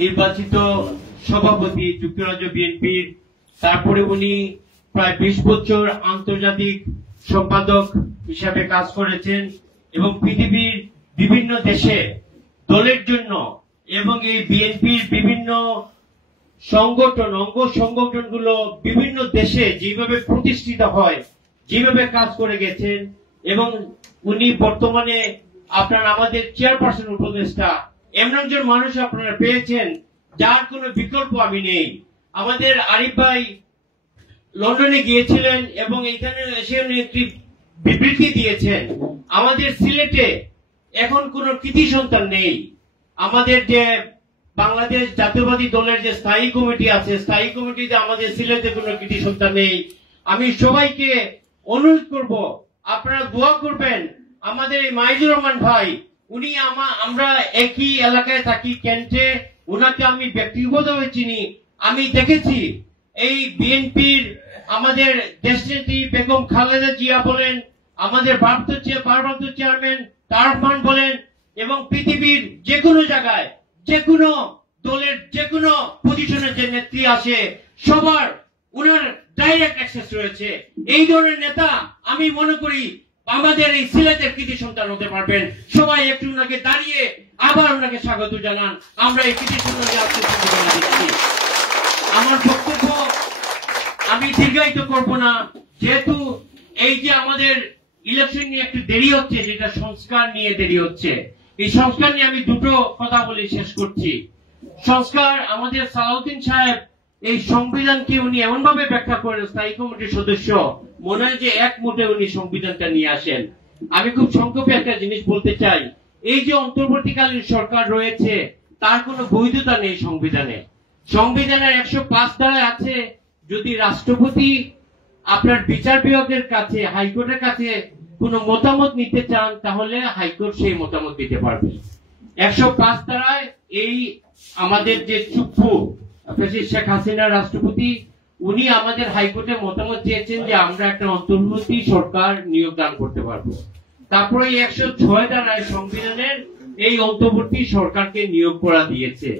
নির্বাচিত সভাপতি যুক্তরাজ্য বিএনপির, তারপরে উনি প্রায় 20 বছর আন্তর্জাতিক সম্পাদক হিসাবে কাজ করেছেন এবং পৃথিবীর বিভিন্ন দেশে দলের জন্য এবং এই বিএনপির বিভিন্ন সংগঠন অঙ্গ সংগঠনগুলো বিভিন্ন দেশে যেভাবে প্রতিষ্ঠিত হয় যেভাবে কাজ করে গেছেন এবং উনি বর্তমানে আমাদের চেয়ারপারসন উপদেষ্টা, এমন একজন মানুষ আপনারা পেয়েছেন যার কোনো বিকল্প আমি নেই। আমাদের আরিফ ভাই লন্ডনে গিয়েছিলেন এবং এখানে এসে একটি বিবৃতি দিয়েছেন, আমাদের সিলেটে এখন কোনো কৃতি সন্তান নেই। আমাদের যে বাংলাদেশ জাতীয়বাদী দলের যে স্থায়ী কমিটি আছে, স্থায়ী কমিটিতে আমাদের সিলেটে কোনো কৃতি সন্তান নেই। আমি সবাইকে অনুরোধ করব আপনারা দোয়া করবেন। আমাদের এই মাইজুর রহমান ভাই, উনি আমরা একই এলাকায় থাকি কেন্টে, উনাকে আমি ব্যক্তিগতভাবে চিনি। আমি দেখেছি এই বিএনপির আমাদের দেশনেত্রী বেগম খালেদা জিয়া বলেন, আমাদের ভারপ্রাপ্ত চেয়ারম্যান তারফান বলেন এবং পৃথিবীর যে কোনো জায়গায় যে কোনো দলের যে কোনো পজিশনের যে নেত্রী আসে সবার উনার ডাইরেক্ট অ্যাক্সেস রয়েছে। এই ধরনের নেতা আমি মনে করি আমাদের এই সিলেটের কৃতি সন্তান হতে পারবেন। সবাই একটু ওনাকে দাঁড়িয়ে আবার ওনাকে স্বাগত জানান। আমরা এই কৃতি সন্তানকে দিচ্ছি। আমার বক্তব্য আমি দীর্ঘায়িত করব না, যেহেতু এই যে আমাদের ইলেকশন নিয়ে একটু দেরি হচ্ছে, যেটা সংস্কার নিয়ে দেরি হচ্ছে, এই সংস্কার নিয়ে আমি দুটো কথা বলে শেষ করছি। সংস্কার, আমাদের সালাউদ্দিন সাহেব এই সংবিধানকে উনি এমন ভাবে ব্যাখ্যা করেন, স্থায়ী কমিটির সদস্য মনে হয় যে এক মুঠে উনি সংবিধানটা নিয়ে আসেন। আমি খুব সংক্ষেপে একটা জিনিস বলতে চাই, এই যে অন্তর্বর্তীকালীন সরকার রয়েছে তার কোনো বৈধতা নেই সংবিধানে। সংবিধানের 105 ধারায় আছে, যদি রাষ্ট্রপতি আপনার বিচার বিভাগের কাছে হাইকোর্টের কাছে কোন মতামত নিতে চান তাহলে হাইকোর্ট সেই মতামত দিতে পারবে। 105 ধারায় এই আমাদের যে চুপ্পু শেখ হাসিনা রাষ্ট্রপতি, উনি আমাদের হাইকোর্টে মতামত চেয়েছেন যে আমরা একটা অন্তর্বর্তী সরকার নিয়োগ দান করতে পারবো। তারপরে 106 ধারায় সংবিধানের এই অন্তর্বর্তী সরকারকে নিয়োগ করা দিয়েছে।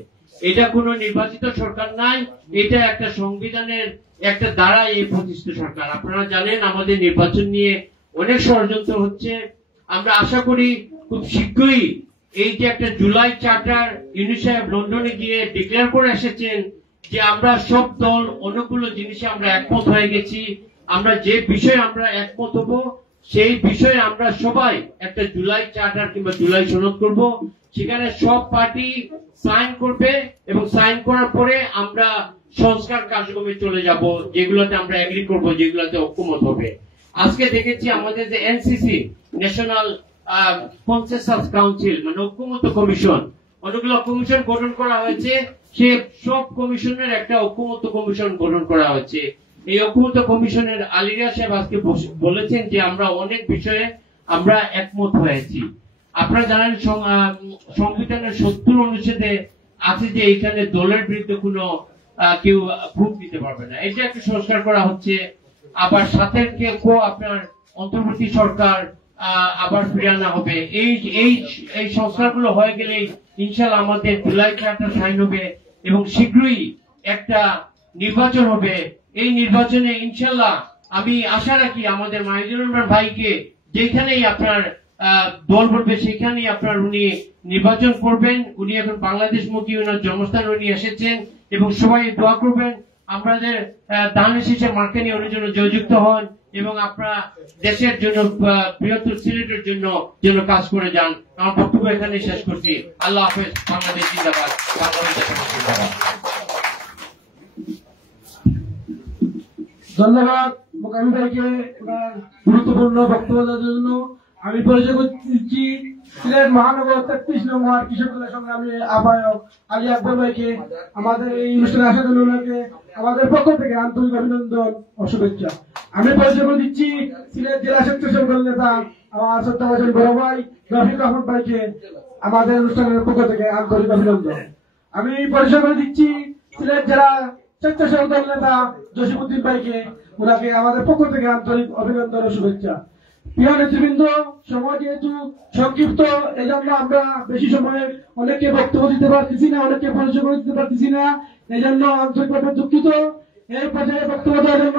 এটা কোনো নির্বাচিত সরকার নাই, এটা একটা সংবিধানের একটা দ্বারাই এই প্রতিষ্ঠিত সরকার। আপনারা জানেন আমাদের নির্বাচন নিয়ে অনেক ষড়যন্ত্র হচ্ছে। আমরা আশা করি খুব শীঘ্রই এই যে একটা জুলাই চার্টার ইউনূস সাহেব লন্ডনে গিয়ে ডিক্লেয়ার করে এসেছেন যে আমরা সব দল অনেকগুলো জিনিসে আমরা একমত হয়ে গেছি, আমরা যে বিষয়ে আমরা একমত হব সেই বিষয়ে আমরা সবাই একটা জুলাই চার্টার কিংবা জুলাই সনদ করব। সেখানে সব পার্টি সাইন করবে এবং সাইন করার পরে আমরা সংস্কার কার্যক্রমে চলে যাব, যেগুলোতে আমরা এগ্রি করব, যেগুলোতে ঐক্যমত হবে। আজকে দেখেছি আমাদের যে এনসিসি ন্যাশনাল কনসেনসাস কাউন্সিল মানে ঐক্যমত কমিশন, অনেকগুলো কমিশন গঠন করা হয়েছে, সে সব কমিশনের একটা ঐক্যমত কমিশন গঠন করা হয়েছে। এই ঐক্যমত কমিশনের আলিরা সাহেব আজকে বলেছেন যে আমরা অনেক বিষয়ে আমরা একমত হয়েছি। আপনারা জানেন সংবিধানের 70 অনুচ্ছেদে আছে যে এখানে দলের বিরুদ্ধে কোনো কেউ ভোট দিতে পারবে না, এটা একটু সংস্কার করা হচ্ছে। আবার সাথে আপনার অন্তর্বর্তী সরকার আবার ফিরে আনা হবে। এই সংস্কারগুলো হয়ে গেলেই ইনশাল্লাহ আমাদের জুলাই চার্টার সাইন হবে এবং শীঘ্রই একটা নির্বাচন হবে। এই নির্বাচনে ইনশাল্লাহ আমি আশা রাখি আমাদের মাইজুর রহমান ভাইকে যেখানেই আপনার দল বলবে সেখানেই আপনার উনি নির্বাচন করবেন। উনি এখন বাংলাদেশ মুখী, ওনার জন্মস্থান উনি এসেছেন এবং সবাই দোয়া করবেন আমাদের ধানের শীষের মার্কা নিয়ে উনি যেন জয়যুক্ত হন এবং আপনারা দেশের জন্য বৃহত্তর সিলেটের জন্য যেন কাজ করে যান। আমার বক্তব্য এখানে শেষ করছি। আল্লাহ হাফেজ। বাংলাদেশ জিন্দাবাদ। ধন্যবাদ মোকামি ভাইকে গুরুত্বপূর্ণ বক্তব্য দেওয়ার জন্য। আমি পরিচয় করছি সিলেট মহানগর 33 নং ওয়ার্ড কৃষক কল্যাণ সংগ্রামী আহ্বায়ক আলী আকবর ভাইকে। আমাদের এই অনুষ্ঠানে আসার জন্য ওনাকে আমাদের পক্ষ থেকে আন্তরিক অভিনন্দন ও শুভেচ্ছা। আমি পরিচয় করে দিচ্ছি সিলেট জেলা স্বেচ্ছাসেবক দল নেতা আমার শ্রদ্ধাভাজন বড় ভাই রফিক আহমদ ভাইকে আমাদের অনুষ্ঠানের পক্ষ থেকে আন্তরিক অভিনন্দন। আমি পরিচয় করে দিচ্ছি সিলেট জেলা স্বেচ্ছাসেবক দল নেতা জসিমউদ্দিন ভাইকে, ওনাকে আমাদের পক্ষ থেকে আন্তরিক অভিনন্দন ও শুভেচ্ছা। প্রিয় নেতৃবৃন্দ, সময় যেহেতু সংক্ষিপ্ত, এজন্য আমরা বেশি সময় অনেককে বক্তব্য দিতে পারতেছি না, অনেককে পরিচয় করে দিতে পারতেছি না, এজন্য আন্তরিকভাবে দুঃখিত। এই পর্যায়ে বক্তব্য দেওয়ার জন্য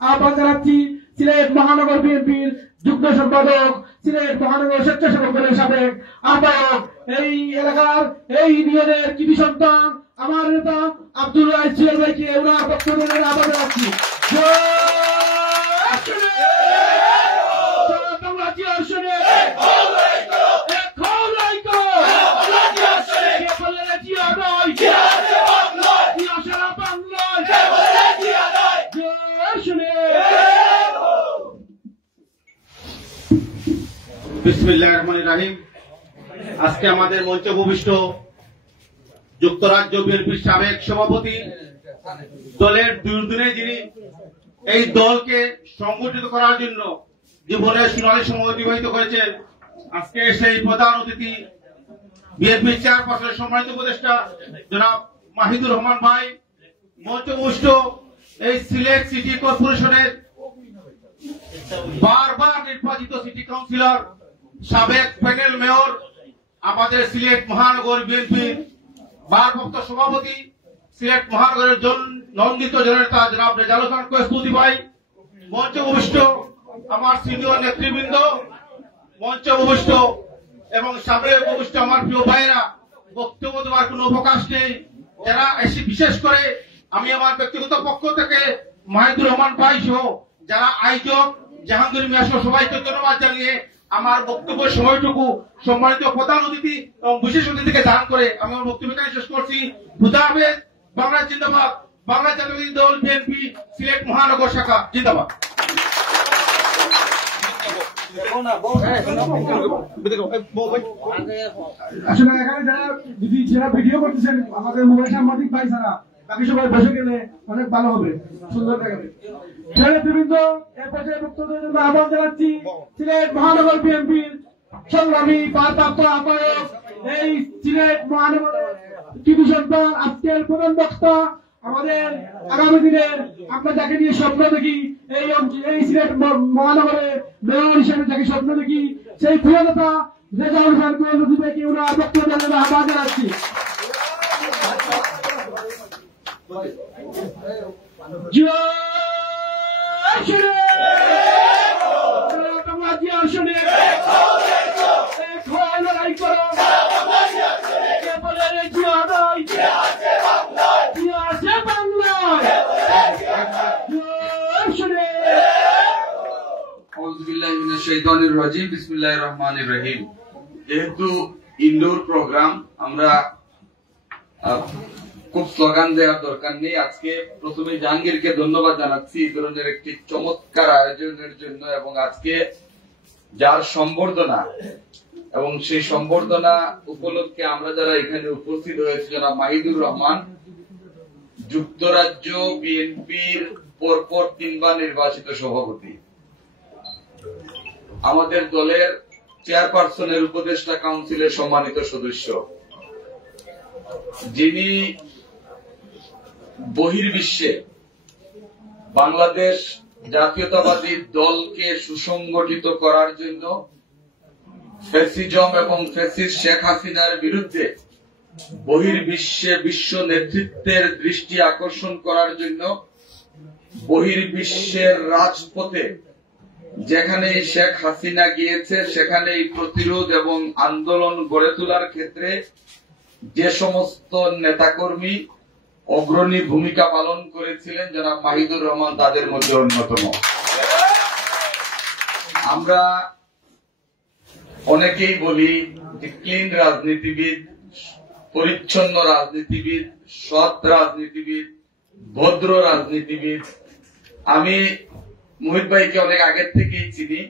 আহ্বান জানাচ্ছি সিলেট মহানগর বিএনপির যুগ্ম সম্পাদক, সিলেট মহানগর স্বেচ্ছাসেবক দলের সাবেক আহ্বায়ক, এই এলাকার এই ইউনিয়নের কৃতি সন্তান আমার নেতা আব্দুল রাইস জুয়েল ভাইকে ওনার বক্তব্য দেওয়ার আহ্বান জানাচ্ছি। বিসমিল্লাহির রহমানির রহিম। আজকে আমাদের মঞ্চে উপবিষ্ট যুক্তরাজ্য বিএনপির সাবেক সভাপতি, দলের দুর্দিনে যিনি এই দলকে সংগঠিত করার জন্য জীবনের সোনালী সময় অতিবাহিত করেছেন, আজকে সেই প্রধান অতিথি বিএনপির চেয়ারপারসনের সম্মানিত উপদেষ্টা জনাব মাহিদুর রহমান ভাই, মঞ্চে উপবিষ্ট এই সিলেট সিটি কর্পোরেশনের বারবার নির্বাচিত সিটি কাউন্সিলর, সাবেক প্যানেল মেয়র, আমাদের সিলেট মহানগর বিএনপির ভারপ্রাপ্ত সভাপতি, সিলেট মহানগরের নন্দিত জননেতা জনাব রেজাউল খান কস্তুতি ভাই, মঞ্চে উপবিষ্ট আমার সিনিয়র নেতৃবৃন্দ, মঞ্চে উপবিষ্ট এবং সামনে উপবিষ্ট আমার প্রিয় ভাইয়েরা, বক্তব্য দেওয়ার কোনো অবকাশ নেই। যারা এসে, বিশেষ করে আমি আমার ব্যক্তিগত পক্ষ থেকে মাহিদুর রহমান ভাই সহ যারা আয়োজক, জাহাঙ্গীর মিয়া সহ সবাইকে ধন্যবাদ জানিয়ে আমার বক্তব্যের সময়টুকু সম্মানিত প্রধান অতিথি এবং বিশেষ অতিথিকে দান করে আমি আমার বক্তব্য শেষ করছি। খুদা হাফেজ। বাংলা জিন্দাবাদ। বাংলা জাতীয়তাবাদী দল বিএনপি সিলেট মহানগর শাখা জিন্দাবাদ। আসলে এখানে যারা ভিডিও করতেছেন, আমাদের মোবাইল সাংবাদিক ভাই ছাড়া বাকি সবাই বসে গেলে অনেক ভালো হবে, সুন্দর দেখাবে। নেতৃবৃন্দ, এ পর্যায়ে বক্তব্যের জন্য আহ্বান জানাচ্ছি সিলেট মহানগর বিএনপির সংগ্রামী ভারপ্রাপ্ত আহ্বায়ক, এই সিলেট মহানগরের কৃতি সন্তান, আজকের প্রধান বক্তা, আমাদের আগামী দিনের আমরা যাকে নিয়ে স্বপ্ন দেখি, এই সিলেট মহানগরের মেয়র হিসেবে যাকে স্বপ্ন দেখি, সেই প্রিয় নেতা রেজাউল খান কস্তুতি ভাইকে ওনার বক্তব্যের জন্য আহ্বান জানাচ্ছি। যেহেতু ইনডোর প্রোগ্রাম, আমরা খুব স্লোগান দেওয়ার দরকার নেই। আজকে প্রথমে জাহাঙ্গীরকে ধন্যবাদ জানাচ্ছি এই ধরনের একটি চমৎকার আয়োজনের জন্য, এবং আজকে যার সম্বর্ধনা এবং সেই সম্বর্ধনা উপলক্ষে আমরা যারা এখানে উপস্থিত হয়েছি, জনাব মাহিদুর রহমান, যুক্তরাজ্য বিএনপির পরপর 3 বার নির্বাচিত সভাপতি, আমাদের দলের চেয়ারপারসনের উপদেষ্টা কাউন্সিলের সম্মানিত সদস্য, যিনি বহির্বিশ্বে বাংলাদেশ জাতীয়তাবাদী দলকে সুসংগঠিত করার জন্য ফ্যাসিজম এবং ফ্যাসিস্ট শেখ হাসিনার বিরুদ্ধে বহির্বিশ্বে বিশ্ব নেতৃত্বের দৃষ্টি আকর্ষণ করার জন্য বহির্বিশ্বের রাজপথে যেখানে শেখ হাসিনা গিয়েছে সেখানেই প্রতিরোধ এবং আন্দোলন গড়ে তোলার ক্ষেত্রে যে সমস্ত নেতাকর্মী অগ্রণী ভূমিকা পালন করেছিলেন, জনাব মাহিদুর রহমান তাদের মধ্যে অন্যতম। আমরা অনেকেই বলি যে ক্লিন রাজনীতিবিদ, পরিচ্ছন্ন রাজনীতিবিদ, সৎ রাজনীতিবিদ, ভদ্র রাজনীতিবিদ। আমি মোহিত ভাইকে অনেক আগের থেকেই চিনি।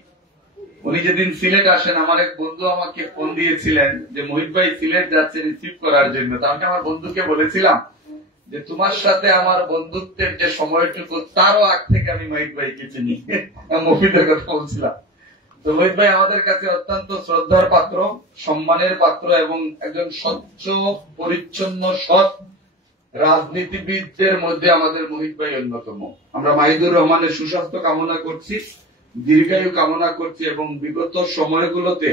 উনি যেদিন সিলেট আসেন, আমার এক বন্ধু আমাকে ফোন দিয়েছিলেন যে মোহিত ভাই সিলেট যাচ্ছে রিসিভ করার জন্য। তো আমি আমার বন্ধুকে বলেছিলাম যে তোমার সাথে আমার বন্ধুত্বের যে সময়টুকু, তারও আগ থেকে আমি মোহিত ভাইকে চিনি। মফিদের কথা বলছিলাম। তো মোহিত ভাই আমাদের কাছে অত্যন্ত শ্রদ্ধার পাত্র, সম্মানের পাত্র এবং একজন স্বচ্ছ পরিচ্ছন্ন সৎ রাজনীতিবিদদের মধ্যে আমাদের মোহিত ভাই অন্যতম। আমরা মাহিদুর রহমানের সুস্বাস্থ্য কামনা করছি দীর্ঘায়ু কামনা করছি এবং বিগত সময়গুলোতে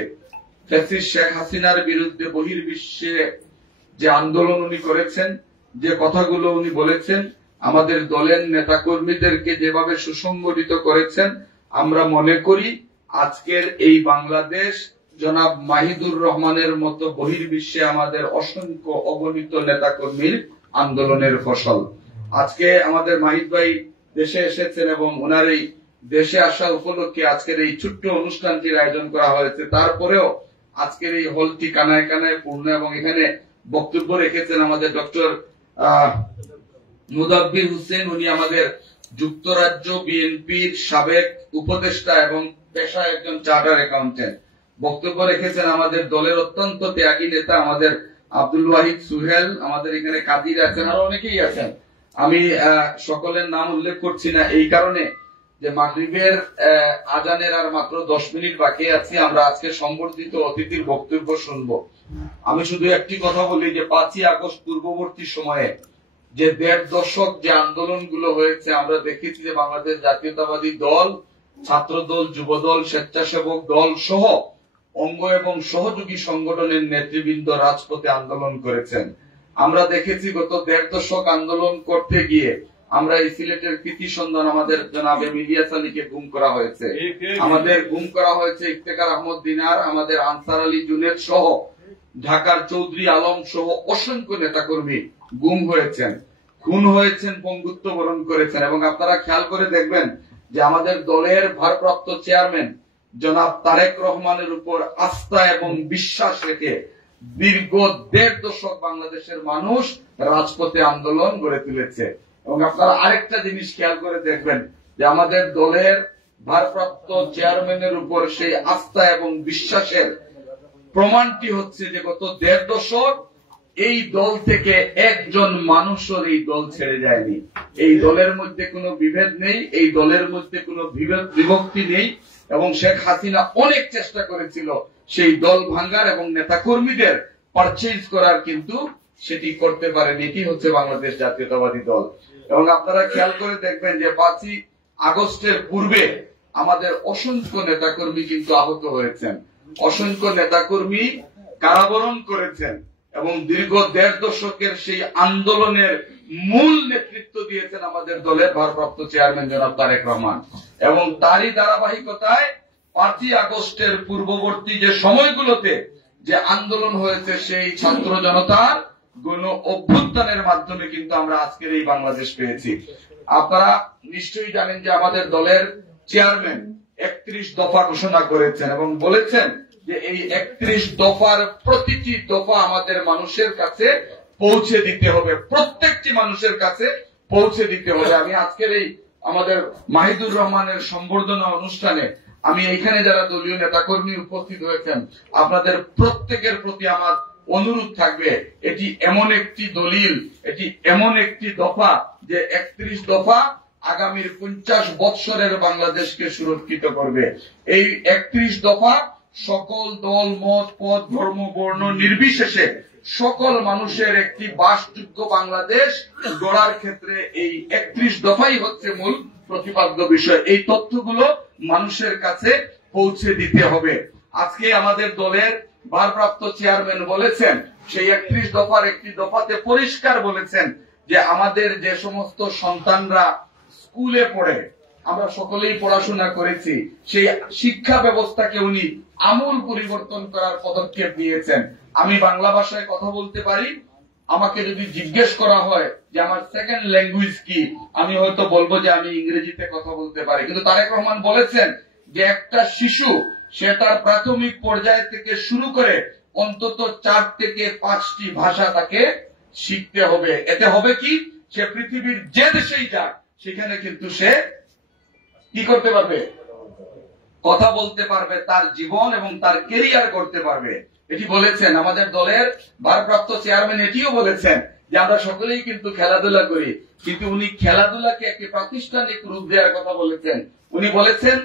ফ্যাসিস্ট শেখ হাসিনার বিরুদ্ধে বহির্বিশ্বে যে আন্দোলন উনি করেছেন, যে কথাগুলো উনি বলেছেন, আমাদের দলের নেতাকর্মীদেরকে যেভাবে সুসংগঠিত করেছেন, আমরা মনে করি আজকের এই বাংলাদেশ জনাব মাহিদুর রহমানের মতো বহির্বিশ্বে আমাদের অসংখ্য অগণিত নেতাকর্মীর আন্দোলনের ফসল। আজকে আমাদের মাহিদ ভাই দেশে এসেছেন এবং ওনার এই দেশে আসা উপলক্ষে আজকের এই ছোট্ট অনুষ্ঠানটির আয়োজন করা হয়েছে। তারপরেও আজকের এই হলটি কানায় কানায় পূর্ণ এবং এখানে বক্তব্য রেখেছেন আমাদের ডক্টর মুদাব্বির হোসেন। উনি আমাদের যুক্তরাজ্য বিএনপির সাবেক উপদেষ্টা এবং পেশায় একজন চার্টার অ্যাকাউন্টেন্ট। বক্তব্য রেখেছেন আমাদের দলের অত্যন্ত ত্যাগী নেতা আমাদের আব্দুল ওয়াহিদ সুহেল। আমাদের এখানে কাদির আছেন, আরো অনেকেই আছেন। আমি সকলের নাম উল্লেখ করছি না এই কারণে যে মাগরিবের আজানের আর মাত্র 10 মিনিট বাকি আছে। আমরা আজকে সম্বর্ধিত অতিথির বক্তব্য শুনবো। আমি শুধু একটি কথা বলি যে 5ই আগস্ট পূর্ববর্তী সময়ে যে 1.5 দশক যে আন্দোলনগুলো হয়েছে, আমরা দেখেছি যে বাংলাদেশ জাতীয়তাবাদী দল, ছাত্র দল, যুব দল, স্বেচ্ছাসেবক দল সহ অঙ্গ এবং সহযোগী সংগঠনের নেতৃবৃন্দ রাজপথে আন্দোলন করেছেন। আমরা দেখেছি গত 1.5 দশক আন্দোলন করতে গিয়ে আমরা এই সিলেটের কৃতি সন্ধান আমাদের জনাব ইলিয়াস আলীকে গুম করা হয়েছে, আমাদের গুম করা হয়েছে ইফতেখার আহমদ দিনার, আমাদের আনসার আলী জুনেদ সহ ঢাকার চৌধুরী আলম সহ অসংখ্য নেতাকর্মী গুম হয়েছেন, খুন হয়েছেন, পঙ্গুত্ব বরণ করেছেন। এবং আপনারা খেয়াল করে দেখবেন যে আমাদের দলের ভারপ্রাপ্ত চেয়ারম্যান জনাব তারেক রহমানের উপর আস্থা এবং বিশ্বাস রেখে দীর্ঘ 1.5 দশক বাংলাদেশের মানুষ রাজপথে আন্দোলন গড়ে তুলেছে। এবং আপনারা আরেকটা জিনিস খেয়াল করে দেখবেন যে আমাদের দলের ভারপ্রাপ্ত চেয়ারম্যানের উপর সেই আস্থা এবং বিশ্বাসের প্রমাণটি হচ্ছে যে গত 1.5 দশক এই দল থেকে একজন মানুষের এই দল ছেড়ে যায়নি। এই দলের মধ্যে কোনো বিভেদ নেই, এই দলের মধ্যে কোনো বিভক্তি নেই। এবং শেখ হাসিনা অনেক চেষ্টা করেছিল সেই দল ভাঙ্গার এবং নেতাকর্মীদের পারচেজ করার, কিন্তু সেটি করতে পারেনি। এটি হচ্ছে বাংলাদেশ জাতীয়তাবাদী দল। এবং আপনারা খেয়াল করে দেখবেন যে 5ই আগস্টের পূর্বে আমাদের অসংখ্য নেতাকর্মী কিন্তু আহত হয়েছেন, অসংখ্য নেতাকর্মী কারাবরণ করেছেন এবং দীর্ঘ 1.5 দশকের সেই আন্দোলনের মূল নেতৃত্ব দিয়েছেন আমাদের দলের ভারপ্রাপ্ত চেয়ারম্যান জনাব তারেক রহমান। এবং তারই ধারাবাহিকতায় 5ই আগস্টের পূর্ববর্তী যে সময়গুলোতে যে আন্দোলন হয়েছে, সেই ছাত্র জনতার গণ অভ্যুত্থানের মাধ্যমে কিন্তু আমরা আজকের এই বাংলাদেশ পেয়েছি। আপনারা নিশ্চয়ই জানেন যে আমাদের দলের চেয়ারম্যান 31 দফা ঘোষণা করেছেন এবং বলেছেন যে এই 31 দফার প্রতিটি দফা আমাদের মানুষের কাছে পৌঁছে দিতে হবে, প্রত্যেকটি মানুষের কাছে পৌঁছে দিতে হবে। আমি আজকের এই আমাদের মাহিদুর রহমানের সম্বর্ধনা অনুষ্ঠানে আমি এখানে যারা দলীয় নেতাকর্মী উপস্থিত হয়েছেন, আপনাদের প্রত্যেকের প্রতি আমার অনুরোধ থাকবে, এটি এমন একটি দলিল, এটি এমন একটি দফা যে 31 দফা আগামীর 50 বৎসরের বাংলাদেশকে সুরক্ষিত করবে। এই 31 দফা সকল দল, মত, পথ, ধর্ম, বর্ণ নির্বিশেষে সকল মানুষের একটি বাসযোগ্য বাংলাদেশ গড়ার ক্ষেত্রে এই 31 দফাই হচ্ছে মূল প্রতিপাদ্য বিষয়। এই তথ্যগুলো মানুষের কাছে পৌঁছে দিতে হবে। আজকে আমাদের দলের ভারপ্রাপ্ত চেয়ারম্যান বলেছেন, সেই 31 দফার একটি দফাতে পরিষ্কার বলেছেন যে আমাদের যে সমস্ত সন্তানরা স্কুলে পড়ে, আমরা সকলেই পড়াশোনা করেছি, সেই শিক্ষা ব্যবস্থাকে উনি আমূল পরিবর্তন করার পদক্ষেপ নিয়েছেন। আমি বাংলা ভাষায় কথা বলতে পারি, আমাকে যদি জিজ্ঞেস করা হয় যে আমার সেকেন্ড ল্যাঙ্গুয়েজ কি, আমি হয়তো বলবো যে আমি ইংরেজিতে কথা বলতে পারি। কিন্তু তারেক রহমান বলেছেন যে একটা শিশু সে তার প্রাথমিক পর্যায় থেকে শুরু করে অন্তত 4 থেকে 5টি ভাষা তাকে শিখতে হবে। এতে হবে কি, সে পৃথিবীর যে দেশেই যাক সেখানে কিন্তু সে কি করতে পারবে, কথা বলতে পারবে, তার জীবন এবং তার কেরিয়ার করতে পারবে। এটি বলেছেন আমাদের দলের ভারপ্রাপ্ত চেয়ারম্যান। এটিও বলেছেন যে আমরা সকলেই কিন্তু খেলাধুলা করি, কিন্তু উনি খেলাধুলাকে একটি প্রাতিষ্ঠানিক রূপ দেওয়ার কথা বলেছেন। উনি বলেছেন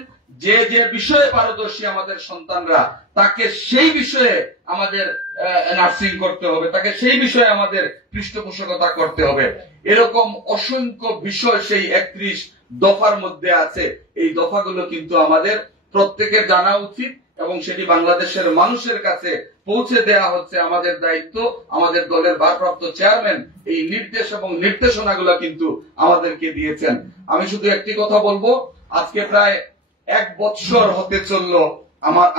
যে যে বিষয়ে পারদর্শী আমাদের সন্তানরা, তাকে সেই বিষয়ে আমাদের নার্সিং করতে হবে, তাকে সেই বিষয়ে আমাদের পৃষ্ঠপোষকতা করতে হবে। এরকম অসংখ্য বিষয় সেই 31 দফার মধ্যে আছে। এই দফাগুলো কিন্তু আমাদের প্রত্যেকের জানা উচিত এবং সেটি বাংলাদেশের মানুষের কাছে পৌঁছে দেওয়া হচ্ছে আমাদের দায়িত্ব। আমাদের দলের ভারপ্রাপ্ত চেয়ারম্যান এই নির্দেশ এবং নির্দেশনাগুলো কিন্তু আমাদেরকে দিয়েছেন। আমি শুধু একটি কথা বলবো, আজকে প্রায় 1 বছর হতে চললো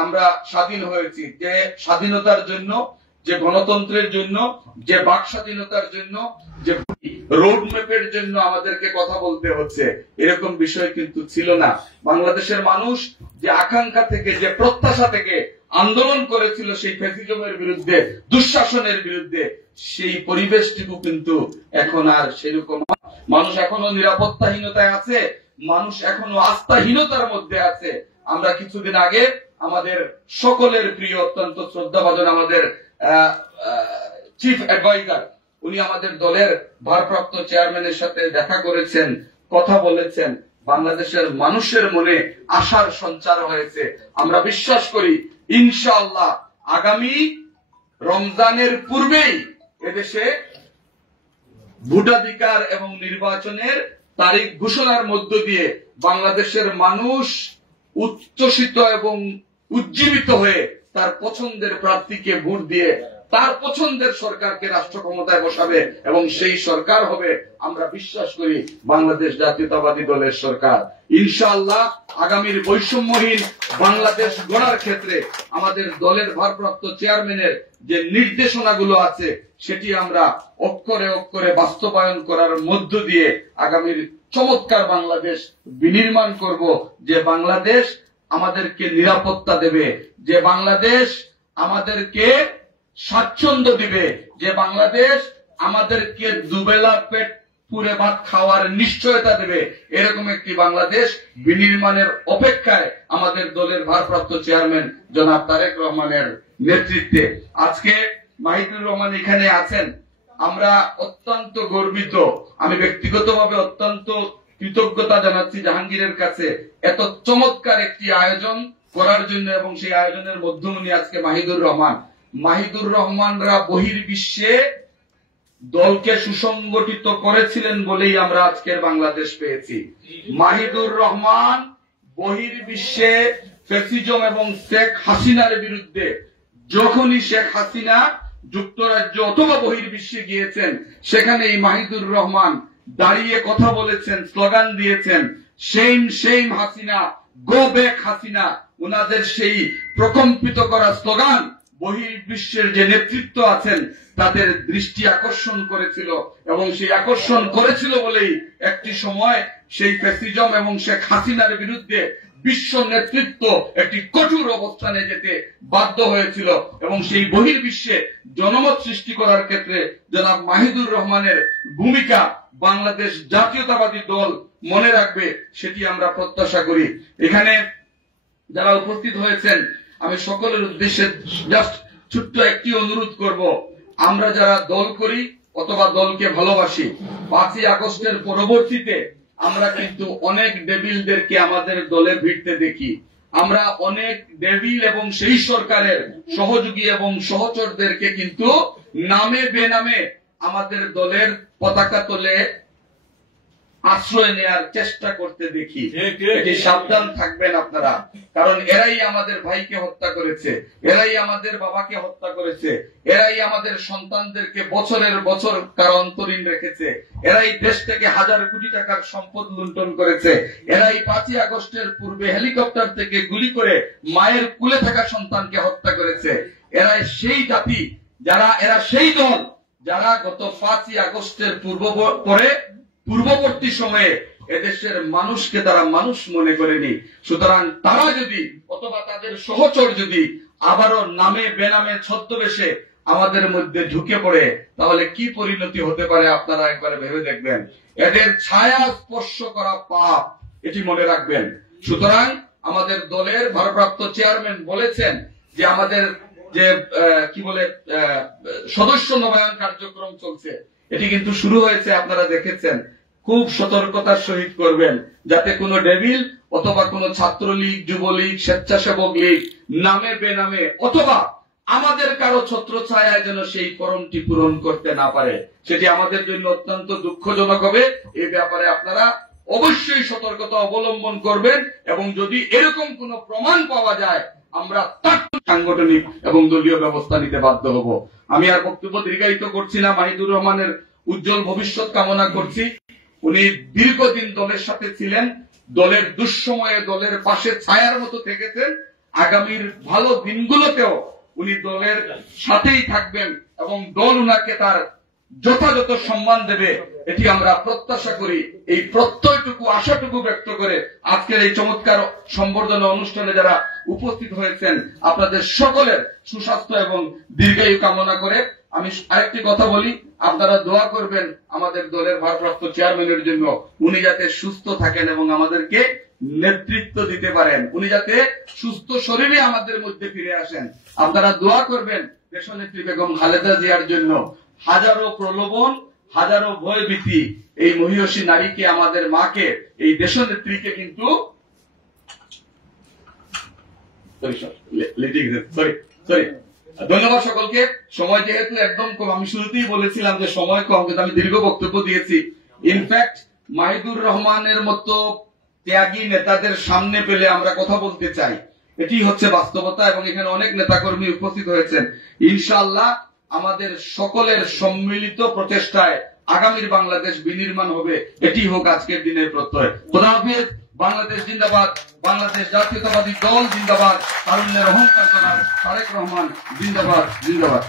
আমরা স্বাধীন হয়েছি। যে স্বাধীনতার জন্য, যে গণতন্ত্রের জন্য, যে বাক স্বাধীনতার জন্য, যে রোড ম্যাপের জন্য আমাদেরকে কথা বলতে হচ্ছে, এরকম বিষয় কিন্তু ছিল না। বাংলাদেশের মানুষ যে আকাঙ্ক্ষা থেকে, যে প্রত্যাশা থেকে আন্দোলন করেছিল সেই ফ্যাসিজমের বিরুদ্ধে, দুঃশাসনের বিরুদ্ধে, সেই পরিবেশটুকু কিন্তু এখন আর সেরকম। মানুষ এখনো নিরাপত্তাহীনতায় আছে, মানুষ এখনো আস্থাহীনতার মধ্যে আছে। আমরা কিছুদিন আগে আমাদের সকলের প্রিয়, অত্যন্ত শ্রদ্ধাভাজন আমাদের চিফ অ্যাডভাইজার, উনি আমাদের দলের ভারপ্রাপ্ত চেয়ারম্যানের সাথে দেখা করেছেন, কথা বলেছেন। বাংলাদেশের মানুষের মনে আশার সঞ্চার হয়েছে। আমরা বিশ্বাস করি ইনশাআল্লাহ আগামী রমজানের পূর্বেই এদেশে ভোটাধিকার এবং নির্বাচনের তারিখ ঘোষণার মধ্য দিয়ে বাংলাদেশের মানুষ উচ্ছ্বসিত এবং উজ্জীবিত হয়ে তার পছন্দের প্রার্থীকে ভোট দিয়ে তার পছন্দের সরকারকে রাষ্ট্র ক্ষমতায় বসাবে এবং সেই সরকার হবে, আমরা বিশ্বাস করি, বাংলাদেশ জাতীয়তাবাদী দলের সরকার। ইনশাআল্লাহ আগামীর বৈষম্যহীন বাংলাদেশ গড়ার ক্ষেত্রে আমাদের দলের ভারপ্রাপ্ত চেয়ারম্যানের যে নির্দেশনাগুলো আছে সেটি আমরা অক্ষরে অক্ষরে বাস্তবায়ন করার মধ্য দিয়ে আগামীর চমৎকার বাংলাদেশ বিনির্মাণ করব। যে বাংলাদেশ আমাদেরকে নিরাপত্তা দেবে, যে বাংলাদেশ আমাদেরকে স্বাচ্ছন্দ্য দিবে, যে বাংলাদেশ আমাদেরকে দুবেলা পেট পুরে ভাত খাওয়ার নিশ্চয়তা দেবে, এরকম একটি বাংলাদেশ বিনির্মাণের অপেক্ষায় আমাদের দলের ভারপ্রাপ্ত চেয়ারম্যান জনাব তারেক রহমানের নেতৃত্বে আজকে মাহিদুর রহমান এখানে আছেন। আমরা অত্যন্ত গর্বিত। আমি ব্যক্তিগতভাবে অত্যন্ত কৃতজ্ঞতা জানাচ্ছি জাহাঙ্গীরের কাছে এত চমৎকার একটি আয়োজন করার জন্য, এবং সেই আয়োজনের মধ্যমণি আজকে মাহিদুর রহমানরা বহির্বিশ্বে দলকে সুসংগঠিত করেছিলেন বলেই আমরা আজকের বাংলাদেশ পেয়েছি। মাহিদুর রহমান বহির্বিশ্বে ফ্যাসিজম এবং শেখ হাসিনার বিরুদ্ধে, যখনই শেখ হাসিনা যুক্তরাজ্য অথবা বহির্বিশ্বে গিয়েছেন, সেখানে এই মাহিদুর রহমান দাঁড়িয়ে কথা বলেছেন, স্লোগান দিয়েছেন, same same Hasina, go back Hasina. ওনাদের সেই প্রকম্পিত করা স্লোগান বহির্বিশ্বের যে নেতৃত্ব আছেন তাদের দৃষ্টি আকর্ষণ করেছিল, এবং সেই আকর্ষণ করেছিল বলেই একটি সময় সেই ফ্যাসিজম এবং শেখ হাসিনার বিরুদ্ধে বিশ্ব নেতৃত্ব একটি কঠোর অবস্থানে যেতে বাধ্য হয়েছিল, এবং সেই বহির্বিশ্বে জনমত সৃষ্টি করার ক্ষেত্রে জনাব মাহিদুর রহমানের ভূমিকা বাংলাদেশ জাতীয়তাবাদী দল মনে রাখবে, সেটি আমরা প্রত্যাশা করি। এখানে যারা উপস্থিত হয়েছেন আমি সকলের উদ্দেশ্যে জাস্ট ছোট্ট একটি অনুরোধ করব, আমরা যারা দল করি অথবা দলকে ভালোবাসি, 5ই আগস্টের পরবর্তীতে আমরা কিন্তু অনেক ডেভিলদেরকে আমাদের দলে ভিড়তে দেখি। আমরা অনেক ডেভিল এবং সেই সরকারের সহযোগী এবং সহচরদেরকে কিন্তু নামে বেনামে আমাদের দলের পতাকা তলে আশ্রয় নেয়ার চেষ্টা করতে দেখি। এটি সাবধান থাকবেন আপনারা, কারণ এরাই আমাদের ভাইকে হত্যা করেছে, এরাই আমাদের বাবাকে হত্যা করেছে, এরাই আমাদের সন্তানদেরকে বছরের বছর কারান্তরীণ রেখেছে, এরাই দেশ থেকে হাজার কোটি টাকার সম্পদ লুণ্ঠন করেছে, এরাই 5ই আগস্টের পূর্বে হেলিকপ্টার থেকে গুলি করে মায়ের কুলে থাকা সন্তানকে হত্যা করেছে। এরা সেই জাতি যারা, এরা সেই দল যারা গত 5ই আগস্টের পূর্ববর্তী সময়ে এদেশের মানুষকে তারা মানুষ মনে করেনি। সুতরাং তারা যদি অথবা তাদের সহচর যদি আবারও নামে বেনামে ছদ্মবেশে আমাদের মধ্যে ঢুকে পড়ে, তাহলে কি পরিণতি হতে পারে আপনারা একবার ভেবে দেখবেন। এদের ছায়া স্পর্শ করা পাপ, এটি মনে রাখবেন। সুতরাং আমাদের দলের ভারপ্রাপ্ত চেয়ারম্যান বলেছেন যে আমাদের যে সদস্য নবায়ন কার্যক্রম চলছে, এটি কিন্তু শুরু হয়েছে, আপনারা দেখেছেন। খুব সতর্কতার সহিত করবেন, যাতে কোনো ডেভিল অথবা কোনো ছাত্রলীগ, যুবলীগ, স্বেচ্ছাসেবক লীগ নামে বেনামে অথবা আমাদের কারো ছত্রছায়ায় যেন সেই ফরমটি পূরণ করতে না পারে। সেটি আমাদের জন্য অত্যন্ত দুঃখজনক হবে। এই ব্যাপারে আপনারা অবশ্যই সতর্কতা অবলম্বন করবেন এবং যদি এরকম কোন প্রমাণ পাওয়া যায় আমরা তার সাংগঠনিক এবং দলীয় ব্যবস্থা নিতে বাধ্য হব। আমি আর বক্তব্য দীর্ঘায়িত করছি না। মাহিদুর রহমানের উজ্জ্বল ভবিষ্যৎ কামনা করছি। উনি দীর্ঘদিন দলের সাথে ছিলেন, দলের দুঃসময়ে দলের পাশে ছায়ার মতো থেকেছেন। আগামীর ভালো দিনগুলোতেও উনি দলের সাথেই থাকবেন এবং দল উনাকে তার যথাযথ সম্মান দেবে, এটি আমরা প্রত্যাশা করি। এই প্রত্যয়টুকু আশাটুকু ব্যক্ত করে আজকের এই চমৎকার সম্বর্ধনা অনুষ্ঠানে যারা উপস্থিত হয়েছেন আপনাদের সকলের সুস্বাস্থ্য এবং দীর্ঘায়ু কামনা করে আমি আরেকটি কথা বলি, আপনারা দোয়া করবেন আমাদের দলের ভারপ্রাপ্ত চেয়ারম্যানের জন্য, উনি যাতে সুস্থ থাকেন এবং আমাদেরকে নেতৃত্ব দিতে পারেন, উনি যাতে সুস্থ শরীরে আমাদের মধ্যে ফিরে আসেন। আপনারা দোয়া করবেন দেশনেত্রী বেগম খালেদা জিয়ার জন্য। হাজারো প্রলোভন, হাজারো ভয়ভীতি এই মহিষী নারীকে, আমাদের মাকে, এই দেশনেত্রীকে কিন্তু ধন্যবাদ সকলকে। সময় যেহেতু একদম কম, আমি শুরুতেই বলেছিলাম যে সময় কম, কিন্তু আমি দীর্ঘ বক্তব্য দিয়েছি। ইনফ্যাক্ট মাহিদুর রহমানের মতো ত্যাগী নেতাদের সামনে পেলে আমরা কথা বলতে চাই, এটি হচ্ছে বাস্তবতা। এবং এখানে অনেক নেতাকর্মী উপস্থিত হয়েছেন। ইনশাআল্লাহ আমাদের সকলের সম্মিলিত প্রচেষ্টায় আগামীর বাংলাদেশ বিনির্মাণ হবে, এটি হোক আজকের দিনের প্রত্যয়। খোদা হাফেজ। বাংলাদেশ জিন্দাবাদ, বাংলাদেশ জাতীয়তাবাদী দল জিন্দাবাদ, তারুণ্যের অহংকার জনাব তারেক রহমান জিন্দাবাদ, জিন্দাবাদ।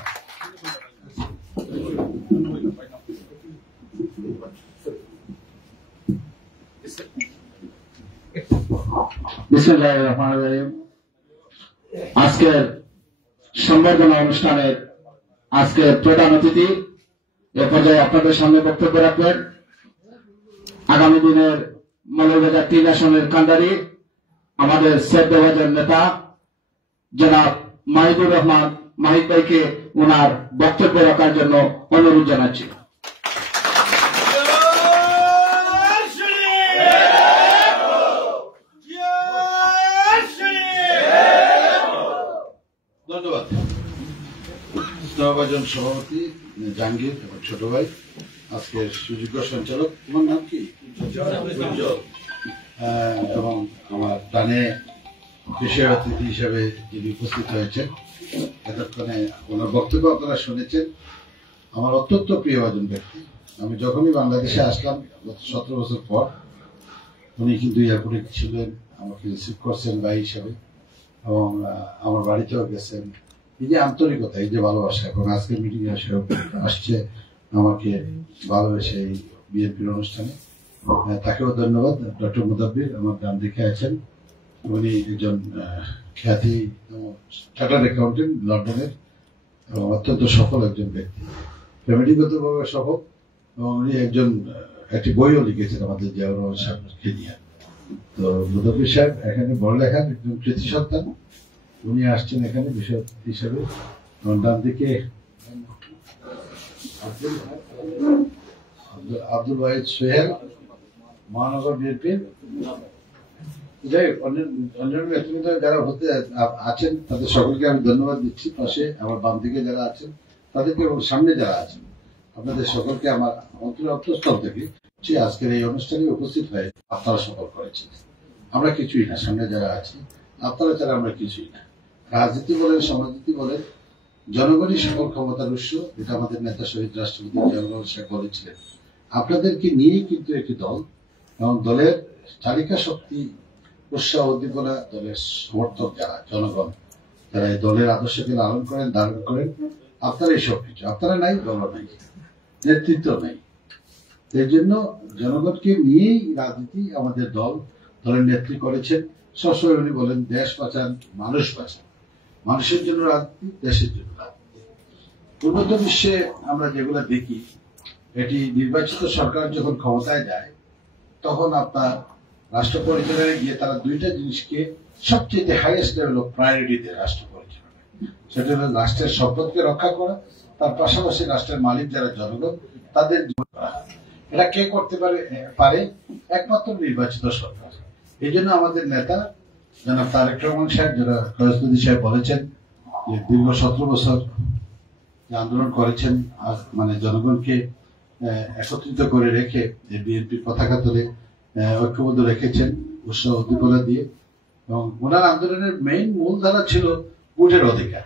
বিসমিল্লাহির রহমানির রহিম। আজকের সংবর্ধনা অনুষ্ঠানের আজকের প্রধান অতিথি এ পর্যায়ে আপনাদের সামনে বক্তব্য রাখবেন আগামী দিনের মৌলভীবাজার 3 আসনের কান্ডারি আমাদের শ্রদ্ধেয়ভাজন নেতা জনাব মাহিদুর রহমান মাহিদ ভাইকে ওনার বক্তব্য রাখার জন্য অনুরোধ জানাচ্ছি। ধন্যবাদ। স্নেহভাজন সভাপতি জাহাঙ্গীর এবং ছোট ভাই, আজকে সুযোগ্য সঞ্চালক, তোমার নাম কি? এবং আমার ডানে বিশেষ অতিথি হিসেবে যিনি উপস্থিত হয়েছেন, এতক্ষণে ওনার বক্তব্য আপনারা শুনেছেন। আমার অত্যন্ত প্রিয় একজন ব্যক্তি। আমি যখনই বাংলাদেশে আসলাম 17 বছর পর, উনি কিন্তু এয়ারপোর্টে ছিলেন, আমাকে রিসিভ করছেন ভাই হিসেবে এবং আমার বাড়িতেও গেছেন। এই যে আন্তরিকতা, এই যে ভালোবাসা, এবং আজকের মিটিং এ আসছে আমাকে ভালোবেসে এই বিএনপির অনুষ্ঠানে, তাকেও ধন্যবাদ। ডক্টর মুদাব্বির আমার ডান দিকে আছেন, উনি একজন খ্যাতি চার্টার্ড অ্যাকাউন্টেন্ট লন্ডনের এবং অত্যন্ত সফল একজন ব্যক্তি, ফ্যামিলিগতভাবে সফল, এবং উনি একটি বইও লিখেছেন আমাদের জিয়াউর রহমান সাহেবকে নিয়ে। তো মুদাব্বির সাহেব এখানে বড়লেখার একজন কৃতি সন্তান, উনি আসছেন এখানে বিষয় হিসেবে। ডান দিকে আব্দুল ওয়াহিদ সোহেল, মহানগর বিএনপির। যাই হোক, অন্যান্য নেতৃবৃন্দ যারা হতে আছেন তাদের সকলকে আমি ধন্যবাদ দিচ্ছি। পাশে আমার বাম দিকে যারা আছেন তাদেরকে এবং সামনে যারা আছেন আপনাদের সকলকে আমার অন্তঃস্থল থেকে আজকের এই অনুষ্ঠানে উপস্থিত হয়ে আপনারা সফল করেছেন। আমরা কিছুই না, সামনে যারা আছি আপনারা ছাড়া আমরা কিছুই না। রাজনীতি বলেন, সমাজনীতি বলেন, জনগণই সকল ক্ষমতার উৎস, এটা আমাদের নেতা শহীদ রাষ্ট্রপতি জিয়াউর রহমান সাহেব বলেছিলেন। আপনাদেরকে নিয়েই কিন্তু একটি দল, এবং দলের চালিকা শক্তি, উৎসাহ, উদ্দীপনা, দলের সমর্থক যারা, জনগণ যারা এই দলের আদর্শকে লালন করেন, ধারণ করেন, আপনারাই সবকিছু। আপনারা নাই, দল নাই, নেতৃত্ব নাই। এর জন্য জনগণকে নিয়েই রাজনীতি আমাদের দল, দলের নেত্রী করেছেন। সবসময় উনি বলেন দেশ বাঁচান, মানুষ বাঁচান, মানুষের জন্য রাজনীতি, দেশের জন্য রাজনীতি। উন্নত বিশ্বে আমরা যেগুলো দেখি, এটি নির্বাচিত সরকার যখন ক্ষমতায় যায় তখন আপনার রাষ্ট্র পরিচালনায় গিয়ে তারা দুইটা জিনিসকে সবচেয়ে হাইয়েস্ট লেভেল অফ প্রায়োরিটি দেয় রাষ্ট্র পরিচালনায়। সেটা হল রাষ্ট্রের সম্পদকে রক্ষা করা, তার পাশাপাশি রাষ্ট্রের মালিক যারা জনগণ তাদের করা। এটা কে করতে পারে? একমাত্র নির্বাচিত সরকার। এই জন্য আমাদের নেতা জনাব তারেক রহমান সাহেব, যারা খরচপতি সাহেব বলেছেন যে দীর্ঘ 17 বছর যে আন্দোলন করেছেন, মানে জনগণকে একত্রিত করে রেখে বিএনপি পতাকা তোলে ঐক্যবদ্ধ রেখেছেন উৎসাহ উদ্দীপনা দিয়ে। এবং ওনার আন্দোলনের মেইন মূল ধারা ছিল ভোটের অধিকার।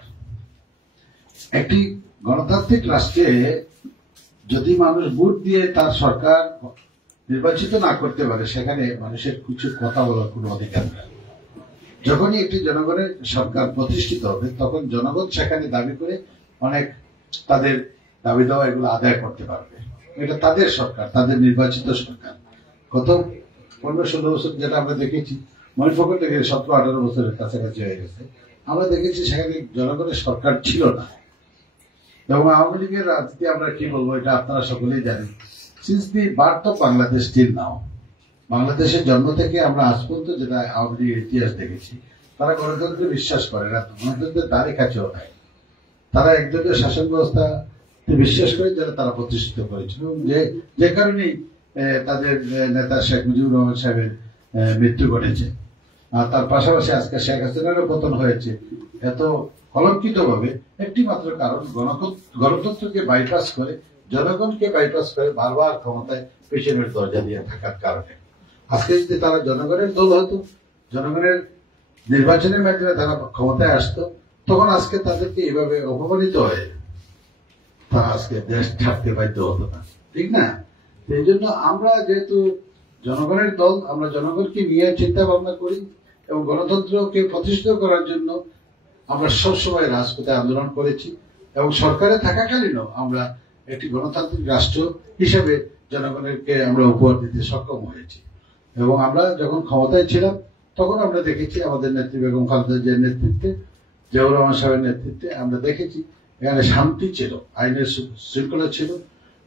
একটি গণতান্ত্রিক রাষ্ট্রে যদি মানুষ ভোট দিয়ে তার সরকার নির্বাচিত না করতে পারে, সেখানে মানুষের কিছু কথা বলার কোনো অধিকার নেই। যখনই একটি জনগণের সরকার প্রতিষ্ঠিত হবে, তখন জনগণ সেখানে দাবি করে অনেক তাদের দাবি দেওয়া এগুলো আদায় করতে পারবে। এটা তাদের সরকার, তাদের নির্বাচিত সরকার। গত 15-16 বছর যেটা আমরা দেখেছি, মণিপুর থেকে 17-18 বছরের কাছাকাছি হয়ে গেছে, আমরা দেখেছি সেখানে জনগণের সরকার ছিল না। এবং আওয়ামী লীগের রাজনীতি আমরা কি বলবো, এটা আপনারা সকলেই জানেন। Since the birth of Bangladesh till now, বাংলাদেশের জন্ম থেকে আমরা আজ পর্যন্ত যেটা আওয়ামী লীগের ইতিহাস দেখেছি, তারা গণতন্ত্রে বিশ্বাস করে না, গণতন্ত্রের দ্বারে কাছেও নাই। তারা একজনের শাসন ব্যবস্থা বিশ্বাস করে যারা তারা প্রতিষ্ঠিত করেছিল, এবং যে কারণেই তাদের নেতা শেখ মুজিবুর রহমান সাহেবের মৃত্যু ঘটেছে। আর তার পাশাপাশি আজকে শেখ হাসিনারও পতন হয়েছে এত কলঙ্কিত ভাবে একটি মাত্র কারণ, গণতন্ত্রকে বাইপাস করে, জনগণকে বাইপাস করে বারবার ক্ষমতায় পেছনের দরজা দিয়ে থাকার কারণে। আজকে যদি তারা জনগণের দল হতো, জনগণের নির্বাচনের মাধ্যমে তারা ক্ষমতায় আসতো, তখন আজকে তাদেরকে এইভাবে অপমানিত হয়ে তারা আজকে দেশ ছাড়তে বাধ্য হতো না, ঠিক না? এই জন্য আমরা যেহেতু জনগণের দল, আমরা জনগণকে নিয়ে চিন্তা ভাবনা করি এবং গণতন্ত্রকে প্রতিষ্ঠিত করার জন্য আমরা সবসময় রাজপথে আন্দোলন করেছি। এবং সরকারে থাকাকালীনও আমরা একটি গণতান্ত্রিক রাষ্ট্র হিসেবে জনগণকে আমরা উপহার দিতে সক্ষম হয়েছি। এবং আমরা যখন ক্ষমতায় ছিলাম, তখন আমরা দেখেছি আমাদের নেত্রী বেগম খালেদা জিয়ার নেতৃত্বে, জিয়াউর রহমান সাহেবের নেতৃত্বে আমরা দেখেছি এখানে শান্তি ছিল, আইনের শৃঙ্খলা ছিল,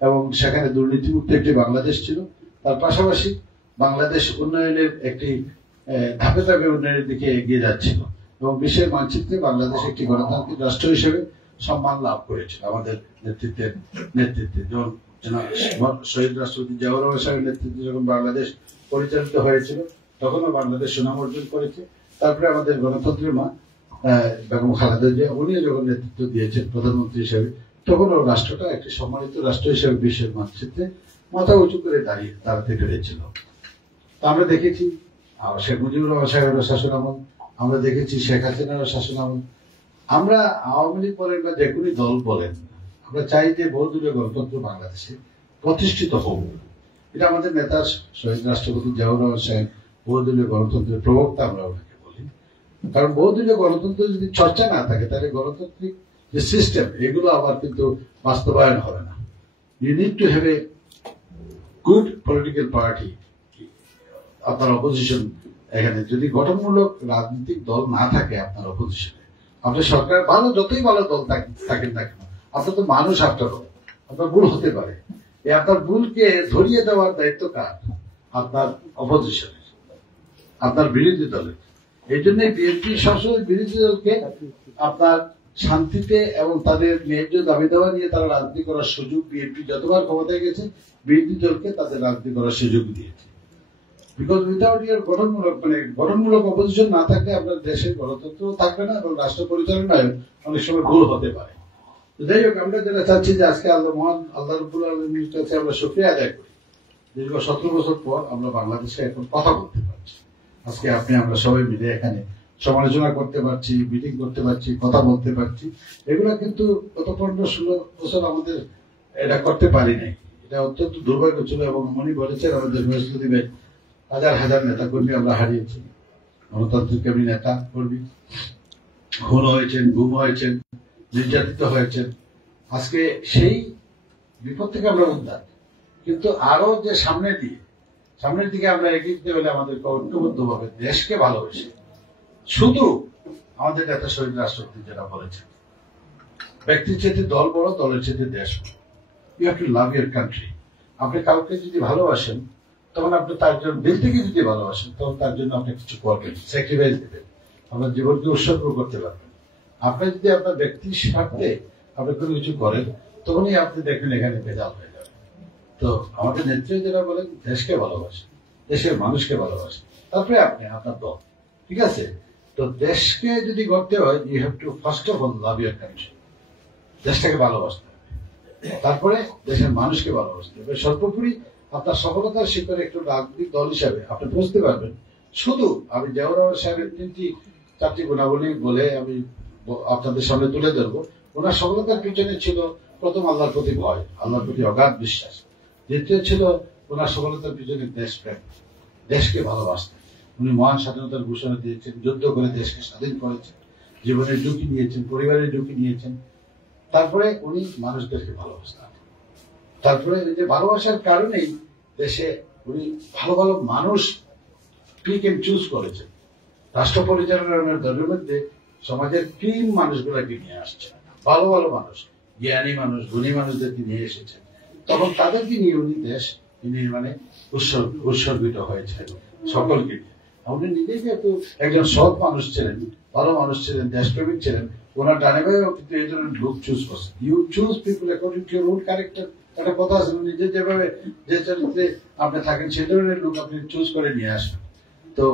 এবং সেখানে দুর্নীতিমুক্ত একটি বাংলাদেশ ছিল। তার পাশাপাশি বাংলাদেশ উন্নয়নের একটি ধাপে ধাপে উন্নয়নের দিকে এগিয়ে যাচ্ছিল, এবং বিশ্বের মানচিত্রে বাংলাদেশ একটি গণতান্ত্রিক রাষ্ট্র হিসেবে সম্মান লাভ করেছিল আমাদের নেতৃত্বে। যেমন শহীদ রাষ্ট্রপতি জিয়াউর রহমান সাহেবের নেতৃত্বে যখন বাংলাদেশ পরিচালিত হয়েছিল, তখনও বাংলাদেশ সুনাম অর্জন করেছে। তারপরে আমাদের গণতন্ত্রের মা বেগম খালেদা জিয়া, উনিও যখন নেতৃত্ব দিয়েছেন প্রধানমন্ত্রী হিসেবে, তখনও রাষ্ট্রটা একটি সম্মানিত রাষ্ট্র হিসেবে বিশ্বের মানচিত্রে মাথা উঁচু করে দাঁড়াতে পেরেছিল। তা আমরা দেখেছি শেখ মুজিবুর রহমান সাহেবের শাসনামল, আমরা দেখেছি শেখ হাসিনার শাসনামল। আমরা আওয়ামী লীগ বলেন বা যে কোনো দল বলেন, আমরা চাই যে বহুদলীয় গণতন্ত্র বাংলাদেশে প্রতিষ্ঠিত হোক। এটা আমাদের নেতা শহীদ রাষ্ট্রপতি জিয়াউর রহমান সাহেব বহুদলীয় গণতন্ত্রের প্রবক্তা আমরা ওনাকে বলি। কারণ বহুদলীয় গণতন্ত্র যদি চর্চা না থাকে, তাহলে গণতান্ত্রিক যে সিস্টেম, এগুলো আবার কিন্তু বাস্তবায়ন হবে না। You need to have a good political party. আপনার অপোজিশন, এখানে যদি গঠনমূলক রাজনৈতিক দল না থাকে আপনার অপোজিশনে, আপনার সরকার ভালো, যতই ভালো দল থাকেন না কেন, আপনার তো মানুষ, আপনার ভুল হতে পারে। আপনার ভুলকে ধরিয়ে দেওয়ার দায়িত্ব কার? আপনার অপোজিশনের, আপনার বিরোধী দলের। এই জন্য বিএনপি সবসময় বিরোধী দলকে আপনার শান্তিতে এবং তাদের ন্যায্য দাবি দেওয়া নিয়ে তারা রাজনীতি করার সুযোগ, বিএনপি যতবার ক্ষমতায় গেছে বিরোধী দলকে তাদের রাজনীতি করার সুযোগ দিয়েছে। বিকজ উইদাউট ইয়ার গঠনমূলক অপোজিশন না থাকলে আপনার দেশের গণতন্ত্র থাকবে না, এবং রাষ্ট্র পরিচালনায় অনেক সময় ভুল হতে পারে। যাই হোক, আমরা যেটা চাচ্ছি যে আজকে আল্লাহ রাব্বুল আলামিনের কাছে আমরা শুকরিয়া আদায় করি, দীর্ঘ 17 বছর পর আমরা বাংলাদেশে এখন কথা বলতে পারছি। আজকে আমরা সবাই মিলে এখানে সমালোচনা করতে পারছি, মিটিং করতে পারছি, কথা বলতে পারছি। এগুলো কিন্তু গত 15-16 বছর আমাদের এটা করতে পারি নাই। এটা অত্যন্ত দুর্ভাগ্য ছিল। এবং উনি বলেছেন আমাদের বৃহস্পতিবার হাজার হাজার নেতা কর্মী আমরা হারিয়েছি, গণতান্ত্রিক নেতা কর্মী খুন হয়েছেন, গুম হয়েছেন, নির্যাতিত হয়েছেন। আজকে সেই বিপদ থেকে আমরা উদ্ধার, কিন্তু আরো যে সামনের দিকে আমরা এগিয়ে যেতে হলে আমাদেরকে ঐক্যবদ্ধ ভাবে দেশকে ভালোবেসে, শুধু আমাদের নেতা শহীদ রাষ্ট্রপতি যেটা বলেছেন, ব্যক্তির চেয়ে দল বড়, দলের চেয়ে দেশ বড়। You have to love your country. আপনি কাউকে যদি ভালোবাসেন, তখন আপনি তার জন্য দিল থেকে যদি ভালোবাসেন, তখন তার জন্য আপনি কিছু করবেন, স্যাক্রিফাইস দেবেন, আপনার জীবনকে উৎসর্গ করতে পারবেন। আপনি যদি আপনার ব্যক্তির স্বার্থে আপনি কোনো কিছু করেন, তখনই আপনি দেখবেন এখানে ভেজাল হয়ে যাবে। তো আমাদের নেত্রী যারা বলেন দেশকে ভালোবাসেন, দেশের মানুষকে ভালোবাসেন, তারপরে আপনি আপনার দল, ঠিক আছে? তো দেশকে যদি গড়তে হয়, you have to first of all love your country. দেশটাকে ভালোবাসতে হবে, তারপরে দেশের মানুষকে ভালোবাসতে হবে। সর্বোপরি আপনার সফলতার শিখরে একটু রাজনৈতিক দল হিসাবে আপনি বুঝতে পারবেন। শুধু আমি জিয়াউর রহমান সাহেবের 3-4টি গুণাবলী বলে আমি আপনাদের সামনে তুলে ধরবো। ওনার সফলতার পিছনে ছিল প্রথম আল্লাহর প্রতি ভয়, আল্লাহর প্রতি অগাধ বিশ্বাস। দ্বিতীয় ছিল ওনার সফলতার পিছনে দেশপ্রেম, দেশকে ভালোবাসতেন। উনি মহান স্বাধীনতার ঘোষণা দিয়েছেন, যুদ্ধ করে দেশকে স্বাধীন করেছেন, জীবনের ঝুঁকি নিয়েছেন, পরিবারের ঝুঁকি নিয়েছেন। তারপরে উনি মানুষদেরকে ভালোবাসতেন। তারপরে এই যে ভালোবাসার কারণেই দেশে উনি ভালো ভালো মানুষ পিক এন্ড চুজ করেছেন। রাষ্ট্র পরিচালনার দলের মধ্যে সমাজের ক্লিন মানুষগুলোকে নিয়ে আসছেন, ভালো ভালো মানুষ, জ্ঞানী মানুষ, গুণী মানুষদেরকে নিয়ে এসেছেন। তখন তাদেরকে নিয়ে উনি দেশ নির্মাণে উৎসর্গিত হয়েছেন সকলকে নিয়ে। উনি নিজেই যেহেতু একজন সৎ মানুষ ছিলেন, ভালো মানুষ ছিলেন, দেশপ্রেমিক ছিলেন, ওনার ডানে ভাইও কিন্তু এই ধরনের লোক চুজ করছেন। You choose people according to your own character. একটা কথা আছে, নিজে যেভাবে যে চরিত্রে আপনি থাকেন সেই ধরনের লোক আপনি চুজ করে নিয়ে আসেন। তো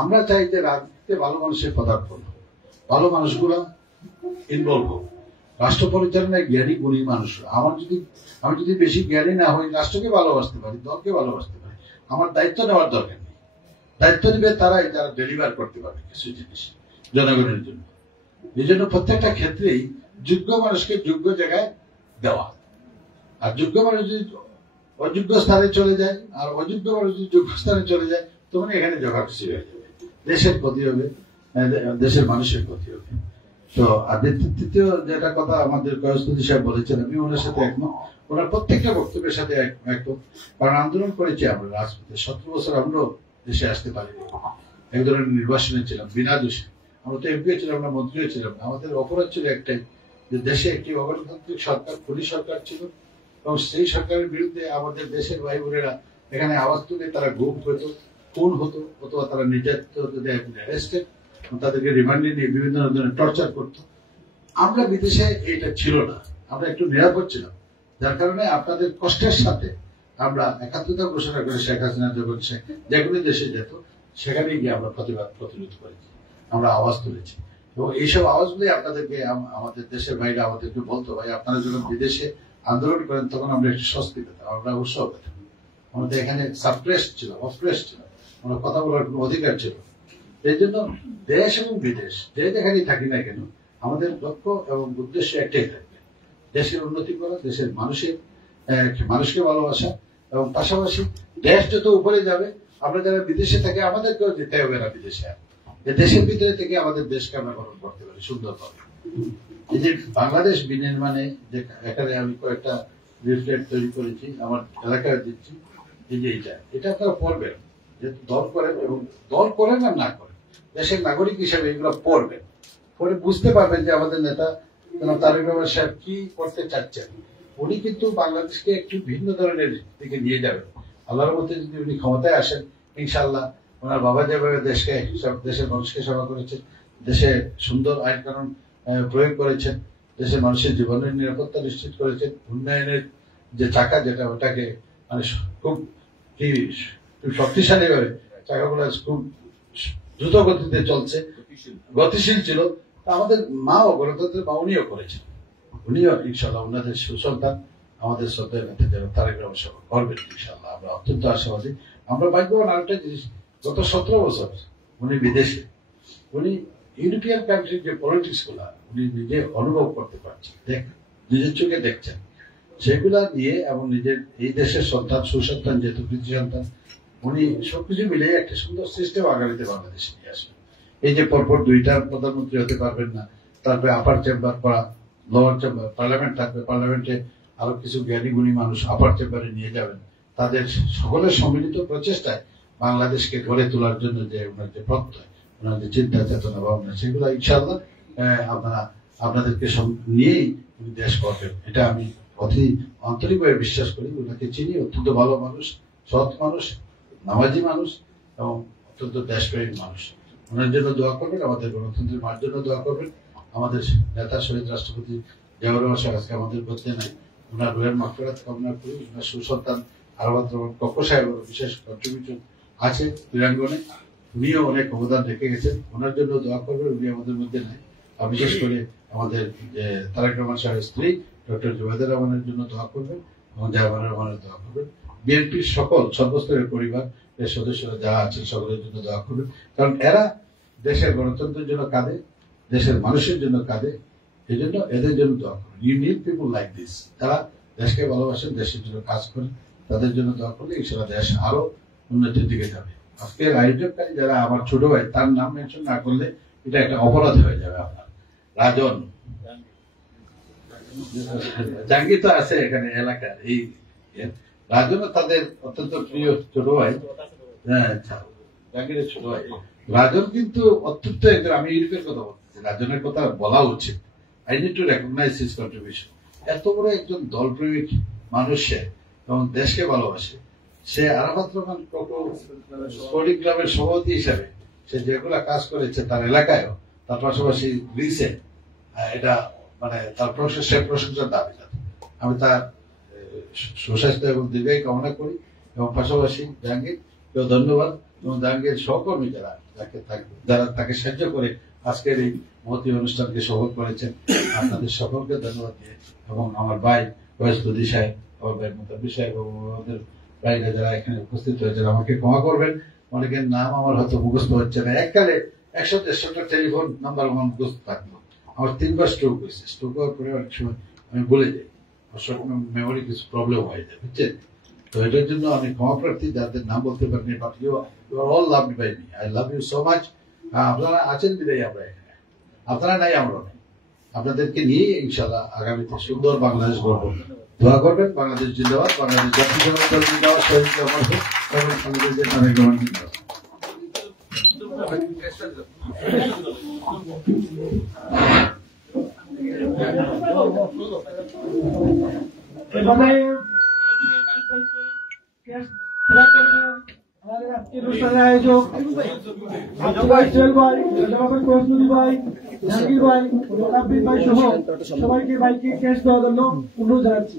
আমরা চাই যে রাজনীতিতে ভালো মানুষের পদার্পণ, ভালো মানুষগুলো ইনভলভ হোক। রাষ্ট্র পরিচালনায় জ্ঞানী গুণী মানুষ। আমি যদি বেশি জ্ঞানী না হই, রাষ্ট্রকে ভালোবাসতে পারি, দলকে ভালোবাসতে পারি, আমার দায়িত্ব নেওয়ার দরকার নেই। দায়িত্ব নিবে তারাই যারা ডেলিভার করতে পারবে কিছু জিনিস জনগণের জন্য। এই জন্য প্রত্যেকটা ক্ষেত্রেই যোগ্য মানুষকে যোগ্য জায়গায় দেওয়া। আর যোগ্য মানুষ যদি অযোগ্য স্থানে চলে যায়, আর অযোগ্য মানুষ যদি যোগ্য স্থানে চলে যায়, তখন এখানে জগাখিচুড়ি হয়ে যাবে, দেশের ক্ষতি হবে, দেশের মানুষের ক্ষতি হবে। তো আর তৃতীয় যেটা কথা আমাদের কয়স্তুতি সাহেব বলেছেন, আমি ওনার সাথে একমত। ওনার প্রত্যেকটা বক্তব্যের সাথে একমত। কারণ আন্দোলন করেছি আমরা রাজপথে, 17 বছর আমরাও দেশে আসতে পারিনি, এক ধরনের নির্বাচনে ছিলাম বিনা দোষে। আমরা তো এমপিও ছিলাম না, মন্ত্রীও ছিলাম না। আমাদের অপরাধ ছিল একটাই, যে দেশে একটি অগণতান্ত্রিক সরকার, পুলিশ সরকার ছিল, এবং সেই সরকারের বিরুদ্ধে আমাদের দেশের ভাই বোনেরা এখানে আওয়াজ তুলে তারা গুম হতো, খুন হতো, অথবা তারা অ্যারেস্টেড, তাদেরকে রিমান্ডে নিয়ে বিভিন্ন ধরনের টর্চার করতো। আমরা বিদেশে এটা ছিল না, আমরা একটু নিরাপদ ছিলাম, যার কারণে আপনাদের কষ্টের সাথে আমরা একাত্মতা ঘোষণা করে শেখ হাসিনা যখন যে কোনো দেশে যেত, সেখানে গিয়ে আমরা প্রতিরোধ করেছি, আমরা আওয়াজ তুলেছি। এবং এইসব আওয়াজগুলি আপনাদেরকে আমাদের দেশের বাইরে আমাদেরকে বলতো, ভাই আপনারা যখন বিদেশে আন্দোলন করেন তখন আমরা একটু স্বস্তি পেতাম, আমরা উৎসাহ পেতাম। আমাদের এখানে সাপ্রেস ছিল, অপ্রেস ছিল, আমরা কথা বলার কোনো অধিকার ছিল। এই জন্য দেশ এবং বিদেশ যে যেখানেই থাকি না কেন, আমাদের লক্ষ্য এবং উদ্দেশ্য একটাই থাকবে, দেশের উন্নতি করা, দেশের মানুষকে ভালোবাসা, এবং পাশাপাশি দেশ যত উপরে যাবে, আমরা যারা বিদেশে থাকি আমাদেরকেও যেতে হবে না বিদেশে, দেশের ভিতরে থেকে আমাদের দেশকে আমরা গঠন করতে পারি সুন্দরভাবে। এই যে বাংলাদেশ বিনির্মাণে যে এখানে আমি কয়েকটা লিফলেট তৈরি করেছি, আমার এলাকায় দিচ্ছি, এই যে এটা আপনারা পড়বেন, যেহেতু দল করেন, এবং দল করেন আর না করেন, দেশের নাগরিক হিসেবে এগুলো পড়বেন, পরে বুঝতে পারবেন যে আমাদের নেতা তারেক রহমান সাহেব কি করতে চাচ্ছেন। উনি কিন্তু বাংলাদেশকে একটু ভিন্ন ধরনের দিকে নিয়ে যাবেন। আল্লাহর মধ্যে যদি উনি ক্ষমতায় আসেন, ইনশাআল্লাহ ওনার বাবা যেভাবে দেশের মানুষকে সেবা করেছেন, দেশে সুন্দর আইন কানুন প্রয়োগ করেছেন, দেশের মানুষের জীবনের নিরাপত্তা নিশ্চিত করেছেন, উন্নয়নের যে চাকা যেটা, ওটাকে মানে খুব শক্তিশালী ভাবে চাকাগুলো খুব দ্রুত গতিতে চলছে, গতিশীল ছিল। আমাদের মাও গণতন্ত্রের মা উনিও করেছেন, উনিও ইনশাল্লাহ ওনাদের সুসন্তান আমাদের শ্রদ্ধেয় নেতা তারেক রহমান সাহেব করবেন ইনশাল্লাহ। আমরা অত্যন্ত আশাবাদী। আমরা ভাগ্যবান আরেকটা জিনিস, গত 17 বছর উনি বিদেশে, উনি ইউরোপিয়ান কান্ট্রির যে পলিটিক্স গুলা উনি নিজে অনুভব করতে পারছেন, নিজের চোখে দেখছেন, সেগুলা নিয়ে, এবং নিজের এই দেশের সন্তান, সুসন্তান যেহেতু কৃতি সন্তান, উনি সবকিছু মিলে একটা সুন্দর সিস্টেম আগামীতে বাংলাদেশে নিয়ে আসবেন। এই যে পরপর 2টা প্রধানমন্ত্রী হতে পারবেন না, তারপরে আপার চেম্বার বা লোয়ার চেম্বার, পার্লামেন্ট থাকবে, পার্লামেন্টে আরো কিছু জ্ঞানী গুণী মানুষ আপার চেম্বারে নিয়ে যাবেন। তাদের সকলের সম্মিলিত প্রচেষ্টায় বাংলাদেশকে গড়ে তোলার জন্য যে ওনার যে প্রত্যয়, ওনার যে চিন্তা চেতনা ভাবনা, সেগুলো ইনশাআল্লাহ আপনাদেরকে নিয়েই দেশ করবেন। এটা আমি অতি আন্তরিকভাবে বিশ্বাস করি। ওনাকে চিনি, অত্যন্ত ভালো মানুষ, সৎ মানুষ, নামাজি মানুষ, এবং অত্যন্ত দেশপ্রেমিক মানুষ। ওনার জন্য দোয়া করবেন, আমাদের গণতন্ত্রের মার জন্য দোয়া করবেন। আমাদের নেতা শহীদ রাষ্ট্রপতি জিয়াউর রহমান সাহেব আজকে আমাদের মধ্যে নাই, ওনার রুহের মাগফিরাত কামনা করি। ওনার সুসন্তান আরবাদ রহমান কক্ষ সাহেবের বিশেষ কন্ট্রিবিউশন আছে ক্রীড়াঙ্গনে, উনিও অনেক অবদান রেখে গেছেন, ওনার জন্য দোয়া করবেন। উনি আমাদের মধ্যে নাই, আর বিশেষ করে আমাদের যে তারেক রহমান সাহেবের স্ত্রী ডক্টর জুবাইদা রহমানের জন্য দোয়া করবেন। এবং জায়গার রহমানের দোয়া করবেন। বিএনপির সকল সর্বস্তরের পরিবার এর সদস্যরা যারা আছেন সকলের জন্য দোয়া করবেন, কারণ এরা দেশের গণতন্ত্রের জন্য কাঁদে, দেশের মানুষের জন্য কাঁদে, এই জন্য এদের জন্য দোয়া করবেন। You need people like this, তারা দেশকে ভালোবাসেন, দেশের জন্য কাজ করেন, তাদের জন্য দোয়া করলে ইনশাআল্লাহ দেশ আরো উন্নতির দিকে যাবে। আজকে আয়োজককারী যারা আমার ছোট ভাই, তার নাম মেনশন না করলে এটা একটা অপরাধ হয়ে যাবে। আপনার রাজন জাঙ্গি তো আছে এখানে এলাকার, এই রাজনও তাদের অত্যন্ত প্রিয় ছোট ভাই। হ্যাঁ, জাঙ্গিরের ছোট ভাই রাজন কিন্তু অত্যন্ত একজন, আমি ইউরোপের কথা বলতেছি, রাজনের কথা বলা উচিত। I need to recognise his contribution. এত বড় একজন দলপ্রেমিক মানুষ সে, এবং দেশকে ভালোবাসে। সে আরাফাত রহমান স্পোর্টিং ক্লাবের সভাপতি হিসাবে সে যেগুলা কাজ করেছে তার এলাকায়ও, তার পাশাপাশি গ্রিসে, এটা মানে তার প্রশংসার দাবি। আমি তার সুস্বাস্থ্য এবং দীর্ঘায়ু কামনা করি, এবং পাশাপাশি জাহাঙ্গীরকেও ধন্যবাদ, এবং জাহাঙ্গীর সহকর্মী যারা তাকে সাহায্য করে আজকের এই মহতী অনুষ্ঠানকে সফল করেছেন, আপনাদের সকলকে ধন্যবাদ দিয়ে, এবং আমার ভাই বয়সপতি সাহেব, আমার ভাই মোতাব্বি সাহেব, এবং আমাদের ভাইরা যারা এখানে উপস্থিত হয়েছেন, আমাকে ক্ষমা করবেন, অনেকের নাম আমার হয়তো মুখস্থ হচ্ছে না। এককালে 100-150টা টেলিফোন নাম্বার আমার মুখস্থ থাকতো। আমার 3বার স্ট্রোক হয়েছে, স্ট্রোক হওয়ার পরে অনেক সময় আমি ভুলে যাই, মেমোরি কিছু প্রবলেম হয়ে যায়, বুঝছেন? তো এটার জন্য আমি ক্ষমা প্রার্থী, যাদের নাম বলতে পারিনি। But you are all loved by me, I love you so much. আপনারা আছেন বিদায় আমরা এখানে, আপনারা নাই আমরা নেই। আপনাদেরকে নিয়ে ইনশাআল্লাহ আগামীতে সুন্দর বাংলাদেশ গড়ব। দোয়া করবেন। বাংলাদেশ জিন্দাবাদ, বাংলাদেশ জাতীয় দল জিন্দাবাদ, শহীদ আমার হোক, এবং বাংলাদেশের তারেক রহমান জিন্দাবাদ। আমাদের আজকের অনুষ্ঠানের আয়োজক ভাই, জাহাঙ্গীর ভাই, মোতাব্বির ভাই সহ সবাইকে বাইকে ক্যাশ দেওয়ার জন্য অনুরোধ জানাচ্ছি।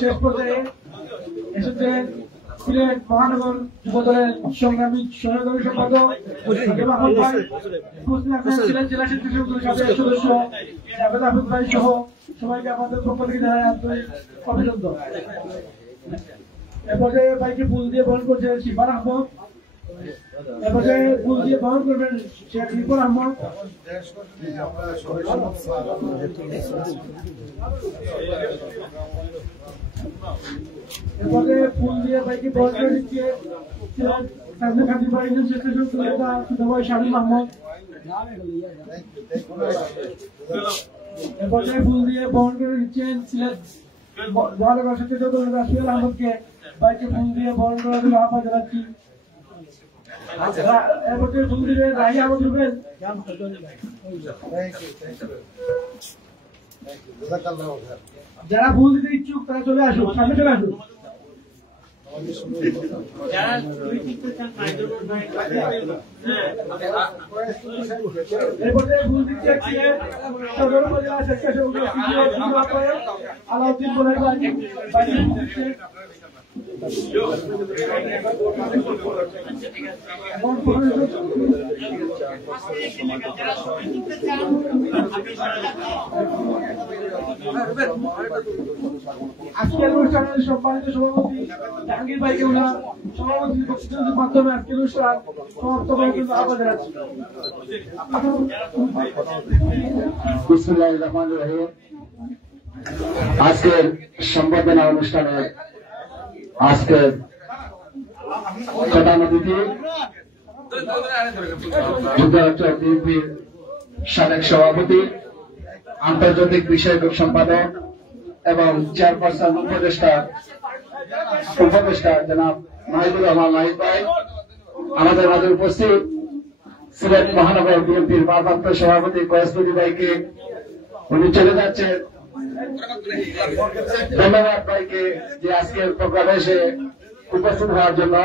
শেষ পর্যায়ে এসেছেন সিলেট মহানগর যুবদলের সংগ্রামী সহকারী সম্পাদক সিলেট জেলা স্বেচ্ছাসেবক সাবেক সদস্য জাভেদ আহমেদ ভাই সহ সবাইকে আমাদের পক্ষ থেকে জানাই আন্তরিক অভিনন্দন। এ পর্যায়ে বাইকে ফুল দিয়ে বরণ করছেন শিফার আহমদ, এ পর্যায়ে ফুল দিয়ে বরণ করবেন শেখ রিপন আহমদ, এ পর্যায়ে ফুল দিয়ে বাইকে বরণ করে দিচ্ছে শামীম আহমদ, এ পর্যায়ে ফুল দিয়ে বরণ করে দিচ্ছেন সিলেট মহানগর সচেতন দল রাশিয়াল আহমদকে বাইকে ফুল দিয়ে বরণ করার জন্য আহ্বান জানাচ্ছি। এর মধ্যে ফুল দিবেন রাহি আহমদ রুবেল। যারা ফুল দিতে ইচ্ছুক তারা চলে আসুন, সামনে চলে আসুন। এরপরে ফুল দিচ্ছে সদর উপজেলা স্বেচ্ছাসেবক আলাউদ্দিন বলের বাড়ি আজকের অনুষ্ঠানের সম্মানিত সভাপতি জাহাঙ্গীর ভাইকে ওনার সভাপতি বক্তব্যের মাধ্যমে আজকের অনুষ্ঠান সমাপ্ত করার জন্য আহ্বান জানাচ্ছি। বিসমিল্লাহির রহমানির রহিম। আজকের সম্বর্ধনা অনুষ্ঠানে আজকের প্রধান অতিথি যুক্তরাষ্ট্র বিএনপির সাবেক সভাপতি, আন্তর্জাতিক বিষয়ক সম্পাদক এবং চেয়ারপারসন উপদেষ্টা জনাব মাহিদুর রহমান মাহিদ ভাই, আমাদের মাঝে উপস্থিত সিলেট মহানগর বিএনপির ভারপ্রাপ্ত সভাপতি কয়েসপতি ভাইকে, উনি চলে যাচ্ছেন, ধন্যবাদ ভাইকে যে আজকের প্রোগ্রামে এসে উপস্থিত হওয়ার জন্য।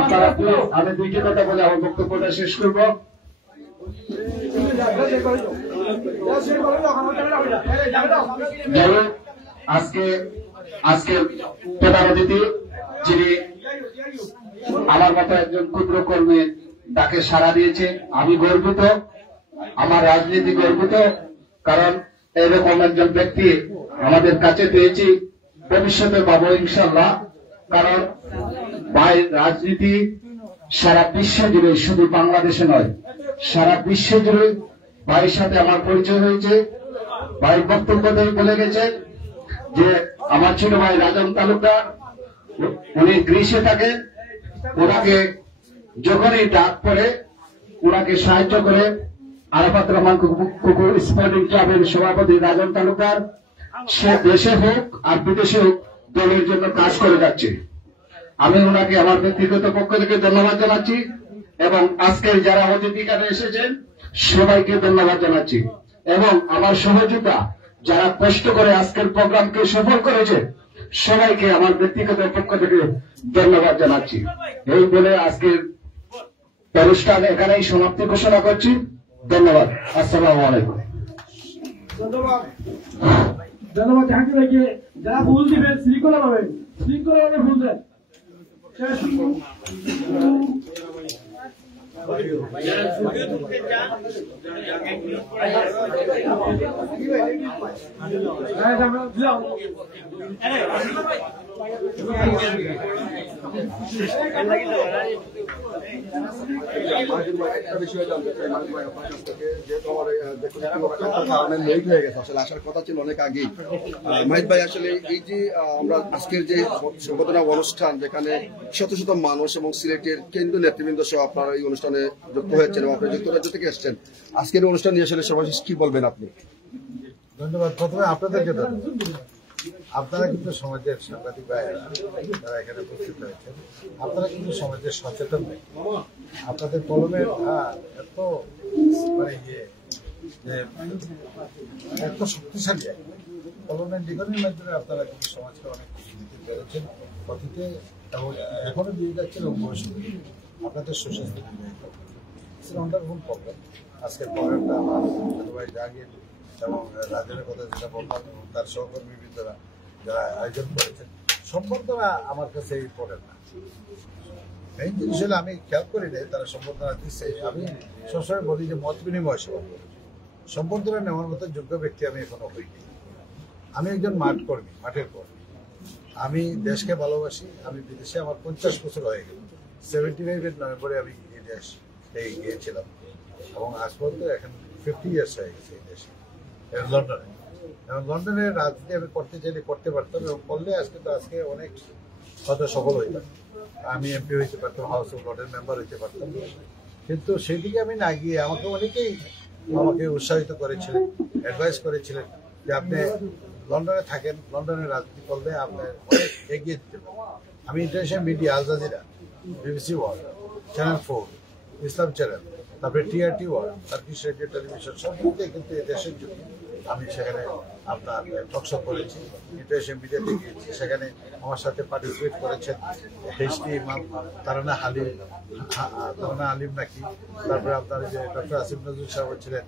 আপনারা প্লিজ, আমি দুইটি কথা বলে আমার বক্তব্যটা শেষ করব। আজকে প্রধান অতিথি যিনি আমার মতো একজন ক্ষুদ্র কর্মীর ডাকে সাড়া দিয়েছে, আমি গর্বিত, আমার রাজনীতি গর্বিত, কারণ এরকম একজন ব্যক্তি আমাদের কাছে পেয়েছি, ভবিষ্যতে পাবো ইনশাল্লাহ। কারণ ভাই রাজনীতি সারা বিশ্ব জুড়ে, শুধু বাংলাদেশে নয়, সারা বিশ্ব জুড়ে ভাইয়ের সাথে আমার পরিচয় হয়েছে। ভাই বক্তব্য বলে গেছে যে আমার ছোট ভাই রাজন তালুকদার, উনি গ্রিসে থাকেন, ওনাকে যখনই ডাক পড়ে ওনাকে সাহায্য করে আরাফাত রহমান কুকুর স্পোর্টিং ক্লাবের সভাপতি রাজন তালুকদার, সে দেশে হোক আর বিদেশে হোক দলের জন্য কাজ করে যাচ্ছে। আমি ওনাকে আমার ব্যক্তিগত পক্ষ থেকে ধন্যবাদ জানাচ্ছি এবং আজকের যারা অতিথিকারে এসেছেন সবাইকে ধন্যবাদ জানাচ্ছি এবং আমার সহযোগিতা যারা কষ্ট করে আজকের প্রোগ্রামকে সফল করেছে সবাইকে আমার ব্যক্তিগত পক্ষ থেকে ধন্যবাদ জানাচ্ছি। এই বলে আজকের অনুষ্ঠান এখানেই সমাপ্তি ঘোষণা করছি। ধন্যবাদ। আসসালামু আলাইকুম। ধন্যবাদ জাহাঙ্গীর ভাইকে। যারা ফুল দিবেন শৃঙ্খলা পাবেন, শৃঙ্খলা ভাবে ফুল দেন। একটা বিষয় জানতে চাই মানিক ভাই আপনার কাছ থেকে, যেহেতু আমার কারণে লেট হয়ে গেছে, আসলে আসার কথা ছিল অনেক আগেই। মানিক ভাই, আসলে এই যে আমরা আজকের যে সংবর্ধনা অনুষ্ঠান, যেখানে শত শত মানুষ এবং সিলেটের কেন্দ্রীয় নেতৃবৃন্দ সহ আপনারা এই অনুষ্ঠানে যুক্ত হয়েছেন এবং আপনারা যুক্তরাজ্য থেকে এসছেন, আজকের অনুষ্ঠান নিয়ে আসলে সর্বশেষ কি বলবেন আপনি? ধন্যবাদ। প্রথমে আপনাদেরকে ধন্যবাদ। আপনারা কিন্তু সমাজের সাংবাদিক ভাইয়েরা যারা এখানে উপস্থিত হয়েছেন, আপনারা কিন্তু সমাজের সচেতন নেই। আপনাদের কলমের এত মানে এত শক্তিশালী কলমের লিখনের মাধ্যমে আপনারা কিন্তু সমাজকে অনেক কিছু দিতে পেরেছেন কথিতে, এবং এখনো দিয়ে যাচ্ছেন এবং ভবিষ্যতে আপনাদের সুস্বাস্থ্য ওয়ান্ডারফুল প্রবলেম। আজকের প্রোগ্রামটা আমার ভাই জাহাঙ্গীর এবং রাজনের কথা যেটা বললাম এবং তার সহকর্মীবৃন্দরা যারা আয়োজন করেছেন, সম্বর্ধনা আমার কাছে ইম্পর্টেন্ট না। মেইন জিনিস হলে আমি খেয়াল করি না তারা সম্বর্ধনা দিচ্ছে। আমি সবসময় বলি যে মত বিনিময় সভা, সম্বর্ধনা নেওয়ার মতো যোগ্য ব্যক্তি আমি এখনো হইনি। আমি একজন মাঠ কর্মী, মাঠের কর্মী। আমি দেশকে ভালোবাসি। আমি বিদেশে আমার 50 বছর হয়ে গেল। 75 নভেম্বরে আমি এই দেশ গিয়েছিলাম এবং আজ পর্যন্ত এখন 50 ইয়ার্স হয়ে গেছে এই দেশে, লন্ডনে। এবং লন্ডনের রাজনীতি আমি করতে চাইলে করতে পারতাম এবং করলে আজকে অনেক হয়তো সফল হইতাম। আমি এমপি হইতে পারতাম, হাউস অফ লর্ডের মেম্বার হইতে পারতাম, কিন্তু সেদিকে আমি না গিয়ে আমাকে অনেকেই উৎসাহিত করেছিলেন, অ্যাডভাইস করেছিলেন যে আপনি লন্ডনে থাকেন, লন্ডনের রাজনীতি করলে আপনার অনেক এগিয়ে দিতে পারেন। আমি international media, Al Jazeera, BBC World, channel 4, Islam channel, তারপরে TRT World, Turkish radio television, সব মিলিয়ে কিন্তু এই দেশের জন্য আমি সেখানে আপনার টকশো করেছি, ইন্টারন্যাশনাল মিডিয়াতে গিয়েছি, সেখানে আমার সাথে পার্টিসিপেট করেছেন এইচটি ইমাম, তারানা আলিম নাকি, তারপরে আপনার যে ডক্টর আসিফ নজরুল সাহেব ছিলেন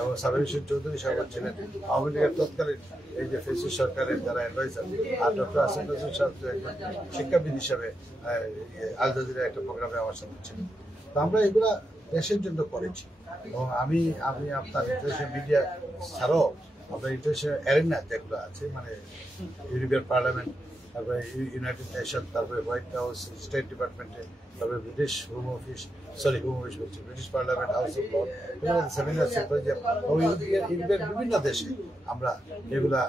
এবং সাবের হোসেন চৌধুরী সাহেব ছিলেন, আওয়ামী লীগের তৎকালীন এই যে ফেসিস সরকারের যারা অ্যাডভাইজার, আর ডক্টর আসিফ নজরুল সাহেব একজন শিক্ষাবিদ হিসাবে আল জাজিরা একটা প্রোগ্রামে আমার সাথে ছিলেন। তো আমরা এগুলা দেশের জন্য করেছি এবং আমি আপনার ইন্টারন্যাশনাল মিডিয়া ছাড়াও আপনার ইন্টারন্যাশনাল অ্যারেনা যেগুলো আছে, মানে ইউরোপিয়ান পার্লামেন্ট, তারপরে ইউনাইটেড নেশন, তারপরে হোয়াইট হাউস, স্টেট ডিপার্টমেন্টে, তারপরে ব্রিটিশ বলছি, British parliament, house of Lord, seminar, symposium, ইউরোপের বিভিন্ন দেশে আমরা এগুলা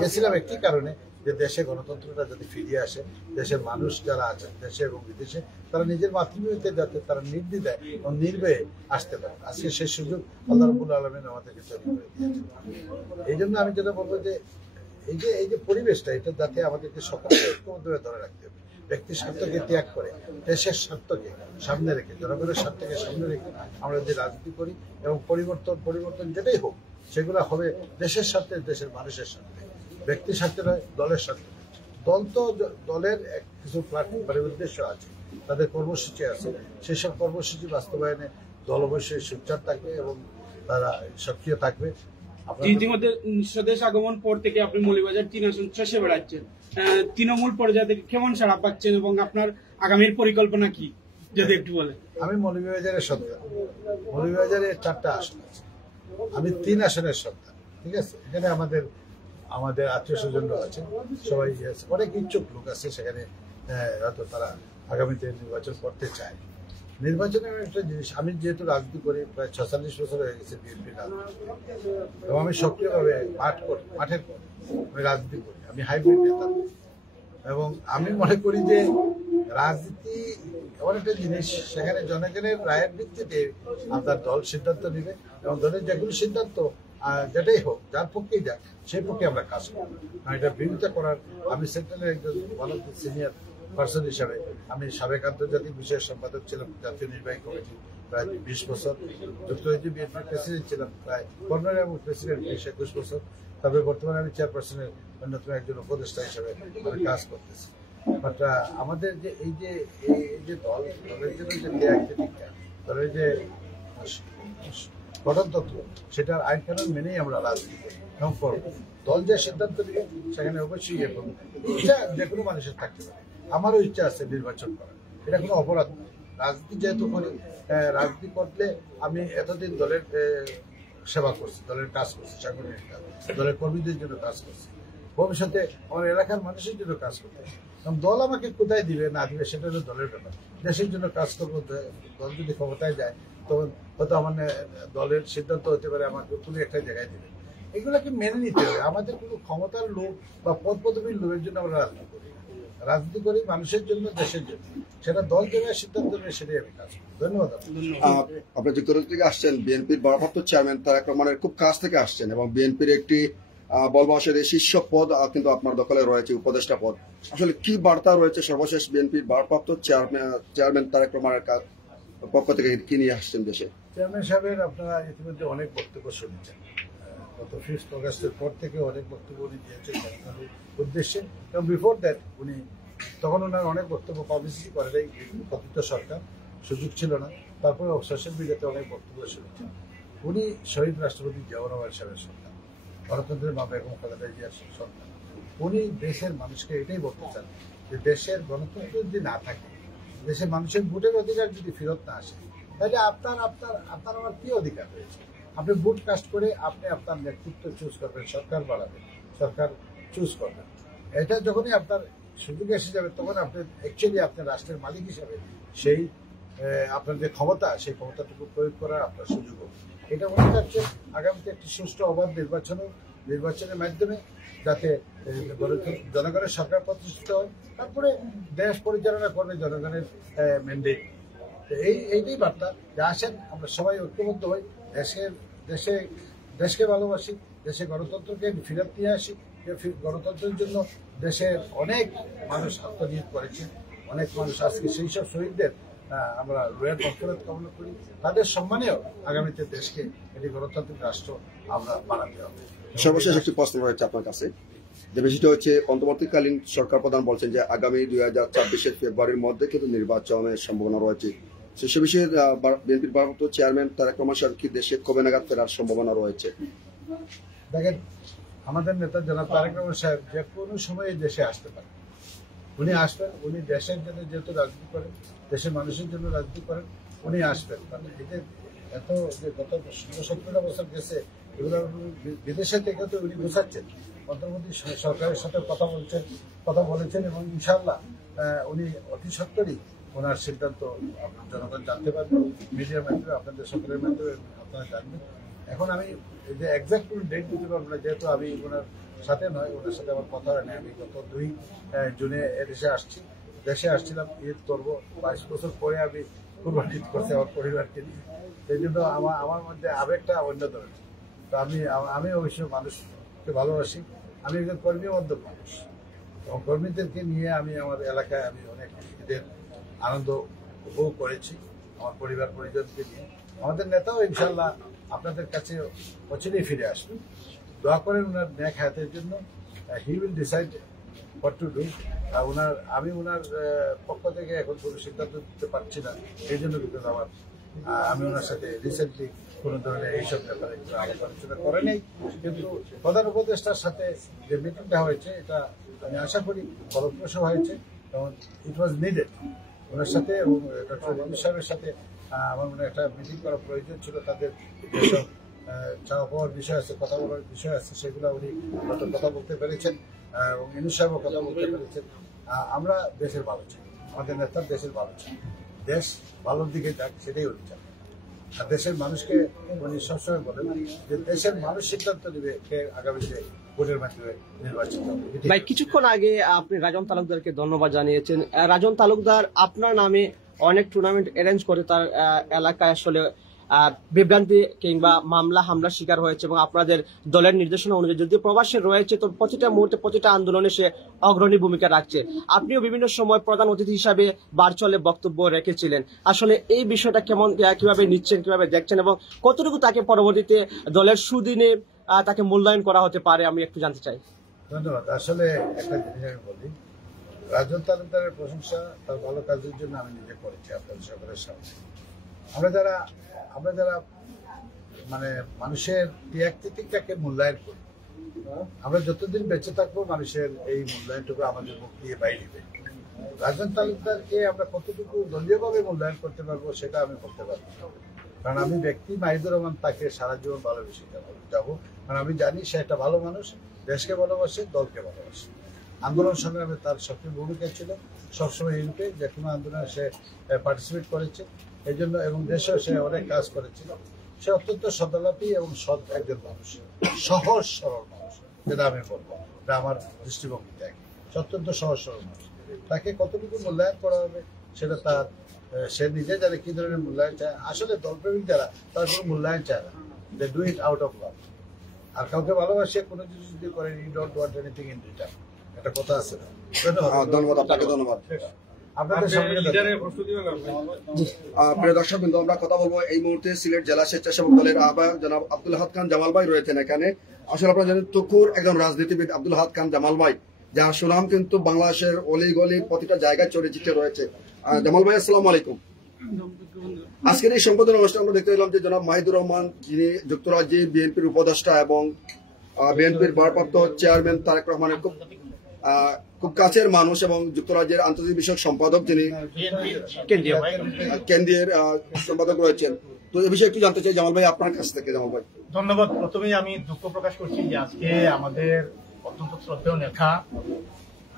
গেছিলাম একটি কারণে যে দেশে গণতন্ত্রটা যাতে ফিরিয়ে আসে, দেশের মানুষ যারা আছেন দেশে এবং বিদেশে তারা নিজের মাতৃভূমিতে যাতে তারা নির্দ্বিধায় এবং নির্ভয়ে আসতে পারে। আজকে সেই সুযোগ আল্লাহ রাব্বুল আলামিন আমাদেরকে তৈরি করে দিয়েছেন। এই জন্য আমি যেটা বলবো যে এই যে পরিবেশটা, এটা যাতে আমাদেরকে সকলকে ঐক্যবদ্ধভাবে ধরে রাখতে হবে। ব্যক্তির স্বার্থকে ত্যাগ করে দেশের স্বার্থকে সামনে রেখে, জনগণের স্বার্থকে সামনে রেখে আমরা যে রাজনীতি করি এবং পরিবর্তন যেটাই হোক সেগুলো হবে দেশের স্বার্থে, দেশের মানুষের স্বার্থে, ব্যক্তির স্বার্থে নয়, দলের স্বার্থে। দল তো দলের কিছু মানে উদ্দেশ্য আছে, তাদের কর্মসূচি আছে, সেসব কর্মসূচি বাস্তবায়নে দল অবশ্যই সোচ্চার থাকবে এবং তারা সক্রিয় থাকবে। ইতিমধ্যে স্বদেশ আগমন পর থেকে আপনি মৌলভীবাজার 3 আসন চষে বেড়াচ্ছেন, তৃণমূল পর্যায়ে থেকে কেমন সাড়া পাচ্ছেন এবং আপনার আগামীর পরিকল্পনা কি যদি একটু বলেন? আমি মৌলভীবাজারের সন্তান, মৌলভীবাজারে 4টা আসন আছে, আমি 3 আসনের সন্তান, ঠিক আছে। এখানে আমাদের আত্মীয় স্বজনরা আছে, সবাই আছে, অনেক ইচ্ছুক লোক আছে সেখানে, হয়তো তারা আগামীতে নির্বাচন করতে চায়। নির্বাচনের একটা জিনিস, আমি যেহেতু রাজনীতি করি প্রায় 46 বছর হয়ে গেছে বিএনপি রাজনীতি, এবং আমি সক্রিয়ভাবে মাঠের আমি রাজনীতি করি, আমি হাইব্রিড নেতা। এবং আমি মনে করি যে রাজনীতি এমন একটা জিনিস, সেখানে জনগণের রায়ের ভিত্তিতে আপনার দল সিদ্ধান্ত নেবে, এবং দলের যেগুলো সিদ্ধান্ত যেটাই হোক, যার পক্ষেই যাক, সেই পক্ষে আমরা কাজ করব। এটা বিরোধিতা করার, আমি সেন্ট্রালের একজন ভালো সিনিয়র পার্সন হিসাবে আমি সাবেক আন্তর্জাতিক বিষয়ের সম্পাদক ছিলাম জাতীয় নির্বাহী কমিটি প্রায় 20 বছর, যুক্তরাজ্য বিএনপির প্রেসিডেন্ট ছিলাম প্রায় 15 এবং প্রেসিডেন্ট 21 বছর, তবে বর্তমানে আমি চেয়ারপারসনের অন্যতম একজন উপদেষ্টা হিসাবে আমি কাজ করতেছি। বাট আমাদের যে এই যে দলের জন্য যে ক্রিয়াকৃতিটা, দলের যে গঠনতন্ত্র, সেটার আইন কানুন মেনেই আমরা রাজনীতি করি এবং করব। দল যে সিদ্ধান্ত নিবে সেখানে অবশ্যই ইয়ে করবো। ইচ্ছা যে কোনো মানুষের থাকতে পারে, আমারও ইচ্ছা আছে নির্বাচন করার, এটা কোনো অপরাধ নয়। রাজনীতি যেহেতু করি, রাজনীতি করলে আমি এতদিন দলের সেবা করছি, দলের কাজ করছি, সাংগঠনিক কাজ, দলের কর্মীদের জন্য কাজ করছি, ভবিষ্যতে আমার এলাকার মানুষের জন্য কাজ করতে। কারণ দল আমাকে কোথায় দিবে না দিবে সেটা হলো দলের ব্যাপার। দেশের জন্য কাজ করবো, দল যদি ক্ষমতায় যায় তখন হয়তো আমার দলের সিদ্ধান্ত হতে পারে আমাকে কোনো একটা জায়গায় দেবে। এগুলোকে মেনে নিতে হবে। আমাদের কোনো ক্ষমতার লোভ বা পদ পদবীর লোভের জন্য আমরা রাজনীতি করি, রাজনীতি করি মানুষের জন্য, দেশের জন্য। সেটা দল যেভাবে সিদ্ধান্ত নেবে সেটাই আমি কাজ করি। ধন্যবাদ। আপনি যুক্তরাজ্য থেকে আসছেন, বিএনপির ভারপ্রাপ্ত চেয়ারম্যান তারেক রহমানের খুব কাছ থেকে আসছেন, এবং বিএনপির একটি বলবাসের শীর্ষ পদ কিন্তু আপনার দখলে রয়েছে, উপদেষ্টা পদ। আসলে কি বার্তা রয়েছে সর্বশেষ বিএনপির ভারপ্রাপ্ত চেয়ারম্যান তারেক রহমানের পক্ষ থেকে কি নিয়ে আসছেন দেশে? চেয়ারম্যান সাহেবের আপনারা ইতিমধ্যে অনেক বক্তব্য শুনেছেন, গত 5 অগাস্টের পর থেকে অনেক বক্তব্য উনি দিয়েছেন জনগণের উদ্দেশ্যে, এবং বিফোর দ্যাট উনি তখন ওনার অনেক বক্তব্য পাবলিসিটি করে দেয় কথিত সরকার, সুযোগ ছিল না। তারপরে সোশ্যাল মিডিয়াতে অনেক বক্তব্য শুনেছেন। উনি শহীদ রাষ্ট্রপতি জিয়াউর রহমান সাহেবের সন্তান, গণতন্ত্রের মা বেগম খালেদা জিয়ার সন্তান। উনি দেশের মানুষকে এটাই বলতে চান যে দেশের গণতন্ত্র যদি না থাকে, দেশের মানুষের ভোটের অধিকার যদি ফেরত না আসে, তাহলে আপনার আমার কি অধিকার রয়েছে? আপনি ভোট কাস্ট করে আপনি আপনার নেতৃত্ব চুজ করবেন, সরকার বাড়াবেন, সরকার চুজ করবেন। এটা যখনই আপনার সুযোগ এসে যাবে, তখন আপনি অ্যাকচুয়ালি আপনার রাষ্ট্রের মালিক হিসাবে সেই আপনার যে ক্ষমতা, সেই ক্ষমতাটুকু প্রয়োগ করার আপনার সুযোগ হবে। এটা মনে যাচ্ছে আগামীতে একটি সুষ্ঠু অবাধ নির্বাচনের মাধ্যমে যাতে জনগণের সরকার প্রতিষ্ঠিত হয়, তারপরে দেশ পরিচালনা করবে জনগণের ম্যান্ডেট। এইটাই বার্তা যে আসেন আমরা সবাই ঐক্যবদ্ধ হই, দেশকে ভালোবাসি, দেশে গণতন্ত্রকে ফিরত নিয়ে আসি। গণতন্ত্রের জন্য দেশের অনেক মানুষ আত্মনিয়োগ করেছে, অনেক মানুষ আজকে সেই সব শহীদদের আমরা রোয়ার মাগফিরাত কামনা করি। তাদের সম্মানেও আগামীতে দেশকে একটি গণতান্ত্রিক রাষ্ট্র আমরা বানাতে হবে। সর্বশেষ একটি প্রশ্ন রয়েছে আপনার কাছে, যে বিষয়টা হচ্ছে অন্তর্বর্তীকালীন সরকার প্রধান বলছেন যে আগামী 2024 ফেব্রুয়ারির মধ্যে কিন্তু নির্বাচনের সম্ভাবনা রয়েছে। সে বিষয়ে বিএনপির ভারপ্রাপ্ত চেয়ারম্যান তারেক রহমান সাহেব কি দেশে কবে নাগাদ ফেরার সম্ভাবনা রয়েছে? দেখেন, আমাদের নেতা জনাব তারেক রহমান সাহেব যে কোনো সময় দেশে আসতে পারেন। উনি আসবেন, উনি দেশের জন্য যেহেতু রাজনীতি করেন, দেশের মানুষের জন্য রাজনীতি করেন, উনি আসবেন। কারণ এতে এত যে গত 16-17 বছর গেছে, এগুলো বিদেশে থেকে তো উনি বোঝাচ্ছেন, অন্তর্বর্তী সরকারের সাথে কথা বলেছেন, এবং ইনশাআল্লাহ উনি অতি সত্বরই ওনার সিদ্ধান্ত আপনার জনগণ জানতে পারবেন, মিডিয়ার মাধ্যমে, আপনাদের সকলের মাধ্যমে আপনারা জানবেন। এখন আমি এই যে এক্সাক্ট কোনো ডেট দিতে পারবো না, যেহেতু আমি ওনার সাথে নয়, ওনার সাথে আমার কথা হয় না। আমি গত 2 জুনে দেশে আসছিলাম, ঈদ করবো। 22 বছর পরে আমি কুরবানি ঈদ করছি আমার পরিবারকে নিয়ে। সেই জন্য আমার মধ্যে আবেগটা অন্য ধরনের। তো আমি অবশ্য মানুষকে ভালোবাসি, আমি একজন কর্মীবদ্ধ মানুষ, এবং কর্মীদেরকে নিয়ে আমি আমার এলাকায় আমি অনেক ঈদের আনন্দ উপভোগ করেছি আমার পরিবার পরিজনকে নিয়ে। আমাদের নেতাও ইনশাল্লাহ আপনাদের কাছে অচিরেই ফিরে আসবেন। দোয়া করেন ওনার ন্যাক হায়াতের জন্য। He will decide what to do. আমি ওনার পক্ষ থেকে এখন কোনো সিদ্ধান্ত দিতে পারছি না, এই জন্য বিকজ আমি ওনার সাথে রিসেন্টলি কোনো ধরনের এইসব ব্যাপারে আলাপ আলোচনা করে নেই। কিন্তু প্রধান উপদেষ্টার সাথে যে মিটিংটা হয়েছে এটা আমি আশা করি ফলপ্রসূ হয়েছে এবং ইট ওয়াজ নিডেড। ওনার সাথে এবং ডক্টর রবি সাহেবের সাথে আমার মনে একটা মিটিং করা প্রয়োজন ছিল। তাদের যেসব চাওয়া পাওয়ার বিষয় আছে, কথা বলার বিষয় আছে, সেগুলো উনি হয়তো কথা বলতে পেরেছেন এবং ইউনূস সাহেবও কথা বলতে পেরেছেন। আমরা দেশের ভালো চাই, আমাদের নেতার দেশের ভালো চাই, দেশ ভালোর দিকে যাক সেটাই উনি চান। আর দেশের মানুষকে উনি সবসময় বলেন যে দেশের মানুষ সিদ্ধান্ত নেবে কে আগামীতে ভোটের মাধ্যমে নির্বাচিত হবে। ভাই, কিছুক্ষণ আগে আপনি রাজন তালুকদারকে ধন্যবাদ জানিয়েছেন। রাজন তালুকদার আপনার নামে অনেক টুর্নামেন্ট অ্যারেঞ্জ করে তার এলাকায় আসলে বিভ্রান্তি কিংবা মামলা হামলার শিকার হয়েছে এবং আপনাদের দলের নির্দেশনা অনুযায়ী যদি প্রবাসে রয়েছে তো প্রতিটা মুহূর্তে প্রতিটা আন্দোলনে সে অগ্রণী ভূমিকা রাখছে। আপনিও বিভিন্ন সময় প্রধান অতিথি হিসাবে ভার্চুয়ালে বক্তব্য রেখেছিলেন। আসলে এই বিষয়টা কিভাবে নিচ্ছেন, কিভাবে দেখছেন এবং কতটুকু তাকে পরবর্তীতে দলের সুদিনে তাকে মূল্যায়ন করা হতে পারে আমি একটু জানতে চাই। ধন্যবাদ। আসলে একটা জিনিস আমি বলি, রাজন তালুকদারের প্রশংসা তার ভালো কাজের জন্য আমি নিজে করেছি আপনাদের সকলের সামনে। আমরা যারা মানে মানুষের ত্যাগটাকে মূল্যায়ন করি, আমরা যতদিন বেঁচে থাকবো মানুষের এই মূল্যায়নটুকু আমাদের মুখ দিয়ে বাইরে। রাজন তালুকদারকে আমরা কতটুকু দলীয়ভাবে মূল্যায়ন করতে পারবো সেটা আমি বলতে পারবো, কারণ আমি ব্যক্তি মাহিদুর রহমান তাকে সারা জীবন ভালোবেসে যাবো, কারণ আমি জানি সে একটা ভালো মানুষ, দেশকে ভালোবাসে, দলকে ভালোবাসে। আন্দোলন সংগ্রামে তার সক্রিয় ভূমিকা ছিল, সবসময় ইউনিটে যে কোনো আন্দোলনে সে পার্টিসিপেট করেছে এই জন্য, এবং দেশেও সে অনেক কাজ করেছিল। সে অত্যন্ত সদালাপী এবং সৎ একজন মানুষ, সহজ সরল মানুষ, যেটা আমি বলবো, এটা আমার দৃষ্টিভঙ্গি দেখে অত্যন্ত সহজ সরল মানুষ। তাকে কতটুকু মূল্যায়ন করা হবে সেটা তার সে নিজে জানে কি ধরনের মূল্যায়ন চায়। আসলে দলপ্রেমিক যারা তার কোনো মূল্যায়ন চায় না, they do it out of love. আর কাউকে ভালোবাসে কোনো কিছু যদি করেন, you don't want anything in return, একটা কথা আছে। ধন্যবাদ আপনাকে, ধন্যবাদ। আপনাদের সামনে প্রিয় দর্শক বিন্দু, আমরা কথা বলবো এই মুহূর্তে সিলেট জেলা স্বেচ্ছাসেবক দলের আহ্বায়ক জনাব আব্দুল আহাদ খান জামাল ভাই রয়েছেন এখানে। আসলে আপনারা জানেন তুখুর একজন রাজনীতিবিদ আব্দুল আহাদ খান জামাল ভাই, যার সুনাম কিন্তু বাংলাদেশের অলি গলির প্রতিটা জায়গায় চরিচিত্রে রয়েছে। জামাল ভাই, আসসালামু আলাইকুম। আজকের এই সম্বোধনা অনুষ্ঠানে আমরা দেখতে পেলাম যে জনাব মাহিদুর রহমান, যিনি যুক্তরাজ্যে বিএনপির উপদেষ্টা এবং বিএনপির ভারপ্রাপ্ত চেয়ারম্যান তারেক রহমানের খুব কাছের মানুষ এবং যুক্তরাজ্যের আন্তর্জাতিক বিষয়ক সম্পাদক, যিনি কেন্দ্রের সম্পাদক রয়েছেন। তো এই বিষয়ে একটু জানতে চাই জামাল ভাই আপনার কাছ থেকে। জামাল ভাই, ধন্যবাদ। প্রথমেই আমি দুঃখ প্রকাশ করছি যে আজকে আমাদের অত্যন্ত শ্রদ্ধেয় নেতা,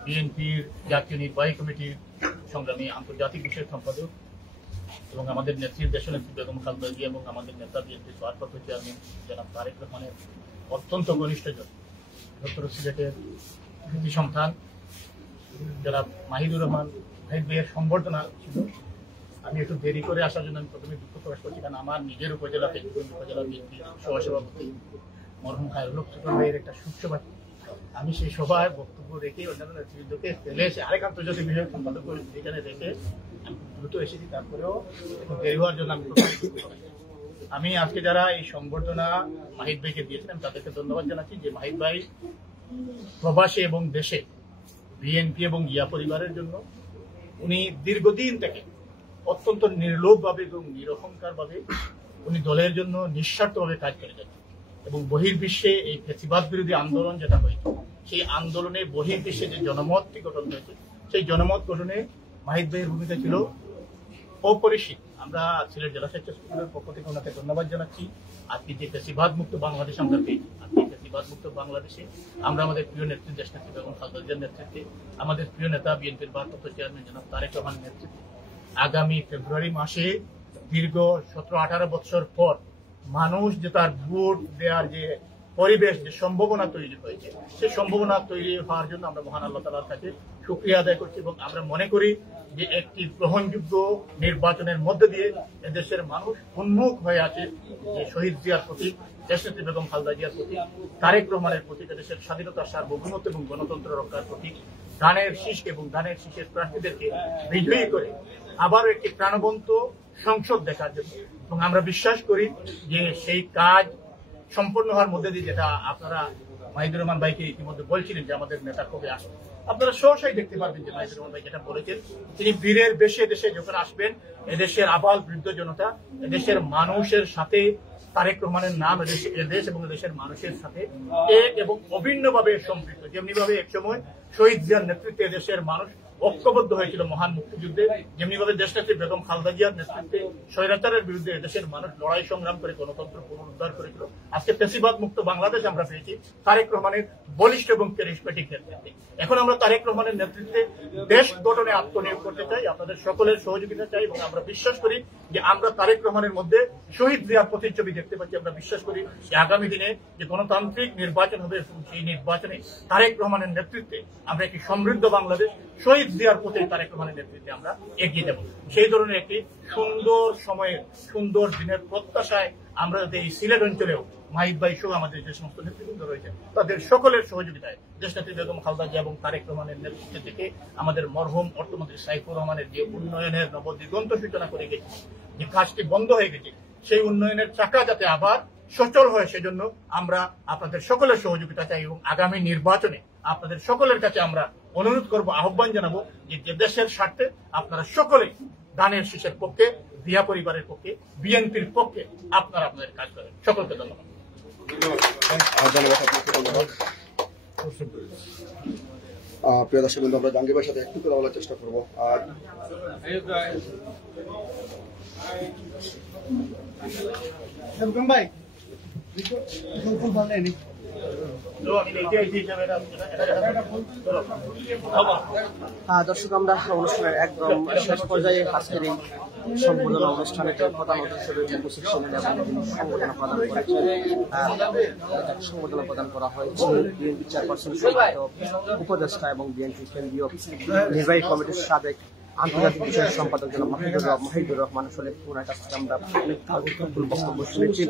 বিএনপির জাতীয় নির্বাহী কমিটির সংগ্রামী আন্তর্জাতিক বিষয়ক সম্পাদক এবং আমাদের নেত্রী দেশনেত্রী বেগম খালেদা জিয়া এবং আমাদের নেতা বিএনপির ভারপ্রাপ্ত চেয়ারম্যান জনাব তারেক রহমানের অত্যন্ত ঘনিষ্ঠজন উত্তর সিলেটের কৃতি সন্তান জনাব মাহিদুর রহমান ভাই ভাইয়ের সংবর্ধনা ছিল। আমি একটু দেরি করে আসার জন্য আমি প্রথমে দুঃখ প্রকাশ করছি, কারণ আমার নিজের উপজেলাতে উপজেলা বিএনপির সহসভাপতি মরহুম খায়রুল হক ভাইয়ের একটা সুসভা, আমি সেই সভায় বক্তব্য রেখে অন্যান্য নেতৃবৃন্দকে ফেলে এসে আরেক আন্তর্জাতিক বিষয়ক সম্পাদক যেখানে রেখে আমি দ্রুত এসেছি। তারপরেও দেরি হওয়ার জন্য আমি আজকে যারা এই সংবর্ধনা মাহিদ ভাইকে দিয়েছেন আমি তাদেরকে ধন্যবাদ জানাচ্ছি যে মাহিদ ভাই প্রবাসে এবং দেশে বিএনপি এবং জিয়া পরিবারের জন্য উনি দীর্ঘদিন থেকে অত্যন্ত নির্লোভভাবে এবং নিরহংকারভাবে উনি দলের জন্য নিঃস্বার্থভাবে কাজ করে যাচ্ছেন এবং বহির্বিশ্বে এই ফ্যাসিবাদ বিরোধী আন্দোলন যেটা হয়েছে সেই আন্দোলনে বহির্বিশ্বে যে জনমতটি গঠন হয়েছে সেই জনমত গঠনে মাহিদ ভাইয়ের ভূমিকা ছিল অপরিসীম। আমরা সিলেট জেলা স্বেচ্ছাসেবকের পক্ষ থেকে ওনাকে ধন্যবাদ জানাচ্ছি। আজকে যে ফ্যাসিবাদ মুক্ত বাংলাদেশ আমরা পেয়েছি, আজকে ফ্যাসিবাদ মুক্ত বাংলাদেশে আমরা আমাদের প্রিয় নেত্রী দেশনেত্রী বেগম খালেদা জিয়ার নেতৃত্বে, আমাদের প্রিয় নেতা বিএনপির ভারপ্রাপ্ত চেয়ারম্যান জনাব তারেক রহমানের নেতৃত্বে আগামী ফেব্রুয়ারি মাসে দীর্ঘ 17-18 বছর পর মানুষ যে তার ভোট দেওয়ার যে পরিবেশ, যে সম্ভাবনা তৈরি হয়েছে, সেই সম্ভাবনা তৈরি হওয়ার জন্য আমরা মহান আল্লাহ তাআলার কাছে শুকরিয়া আদায় করছি এবং আমরা মনে করি যে একটি গ্রহণযোগ্য নির্বাচনের মধ্যে দিয়ে এদেশের মানুষ উন্মুখ হয়ে আছে যে শহীদ জিয়ার প্রতি, দেশনেত্রী বেগম খালেদা জিয়ার প্রতি, তারেক রহমানের প্রতি, দেশের স্বাধীনতার সার্বভৌমত্ব এবং গণতন্ত্র রক্ষার প্রতি ধানের শীষ এবং ধানের শীষের প্রার্থীদেরকে বিজয়ী করে আবারও একটি প্রাণবন্ত সংসদ দেখার জন্য। এবং আমরা বিশ্বাস করি যে সেই কাজ সম্পূর্ণ হওয়ার মধ্যে দিয়ে, যেটা আপনারা মাহিদুর রহমান ভাইকে ইতিমধ্যে বলছিলেন যে আমাদের নেতা কবে আসবে, আপনারা সহসাই দেখতে পারবেন যে মাইজুর রহমান ভাই যেটা বলেছেন, তিনি বীরের বেশে দেশে যখন আসবেন, এদেশের আবাল বৃদ্ধ জনতা, এদেশের মানুষের সাথে তারেক রহমানের নাম এদেশ এবং এদেশের মানুষের সাথে এক এবং অভিন্নভাবে সম্পৃক্ত। যেমনি ভাবে একসময় শহীদ জিয়ার নেতৃত্বে দেশের মানুষ ঐক্যবদ্ধ হয়েছিল মহান মুক্তিযুদ্ধে, যেমনি ভাবে দেশনেত্রী বেগম খালেদা জিয়ার নেতৃত্বে স্বৈরাচারের বিরুদ্ধে দেশের মানুষ লড়াই সংগ্রাম করে গণতন্ত্র পুনরুদ্ধার করেছিল। আজকে ফ্যাসিবাদ মুক্ত বাংলাদেশ আমরা পেয়েছি তারেক রহমানের বলিষ্ঠ এবং ক্যারিজম্যাটিক নেতৃত্বে। এখন আমরা তারেক রহমানের নেতৃত্বে দেশ গঠনে আত্মনিয়োগ করতে চাই, আপনাদের সকলের সহযোগিতা চাই এবং আমরা বিশ্বাস করি যে আমরা তারেক রহমানের মধ্যে শহীদ জিয়ার প্রতিচ্ছবি দেখতে পাচ্ছি। আমরা বিশ্বাস করি যে আগামী দিনে যে গণতান্ত্রিক নির্বাচন হবে, সেই নির্বাচনে তারেক রহমানের নেতৃত্বে আমরা একটি সমৃদ্ধ বাংলাদেশ শহীদ জিয়ার পথে তারেক রহমানের নেতৃত্বে আমরা এগিয়ে যাব। সেই ধরনের একটি সুন্দর সময়ের সুন্দর দিনের প্রত্যাশায় আমরা যাতে এই সিলেট অঞ্চলেও মাহিদ ভাই সহ আমাদের যে সমস্ত নেতৃবৃন্দ রয়েছে তাদের সকলের সহযোগিতায় দেশনেত্রী বেগম খালেদা জিয়া এবং তারেক রহমানের নেতৃত্বে থেকে আমাদের মরহুম অর্থমন্ত্রী সাইফুর রহমানের যে উন্নয়নের নবদিগন্ত সূচনা করে গেছে, যে কাজটি বন্ধ হয়ে গেছে, সেই উন্নয়নের চাকা যাতে আবার সচল হয় সেজন্য আমরা আপনাদের সকলের সহযোগিতা চাই এবং আগামী নির্বাচনে আপনাদের সকলের কাছে আমরা অনুরোধ করব, আহ্বান জানাবো যে দেশের স্বার্থে আপনারা সকলে ধানের শীষের পক্ষে, জিয়া পরিবারের পক্ষে, বিএনপির পক্ষে আপনারা আপনাদের কাজ করেন। সকলকে ধন্যবাদ। প্রিয় দর্শক বন্ধু, আমরা জাহাঙ্গীর ভাইয়ের সাথে একটু কথা বলার চেষ্টা করবো। আর দর্শক, আমরা অনুষ্ঠানের একদম শেষ পর্যায়ে আজকের এই সম্বোধনা অনুষ্ঠানে প্রধান অতিথি হিসেবে উপস্থিত ছিলেন এবং সংবর্ধনা প্রদান করেছেন। সংবর্ধনা প্রদান করা হয়েছে বিএনপি চেয়ারপারসন উপদেষ্টা এবং বিএনপি কেন্দ্রীয় নির্বাহী কমিটির সাবেক আন্তর্জাতিক বিষয়ক সম্পাদক জনাব মাহিদুর রহমান। আসলে ওনার কাছ থেকে আমরা অনেক গুরুত্বপূর্ণ বক্তব্য শুনেছি।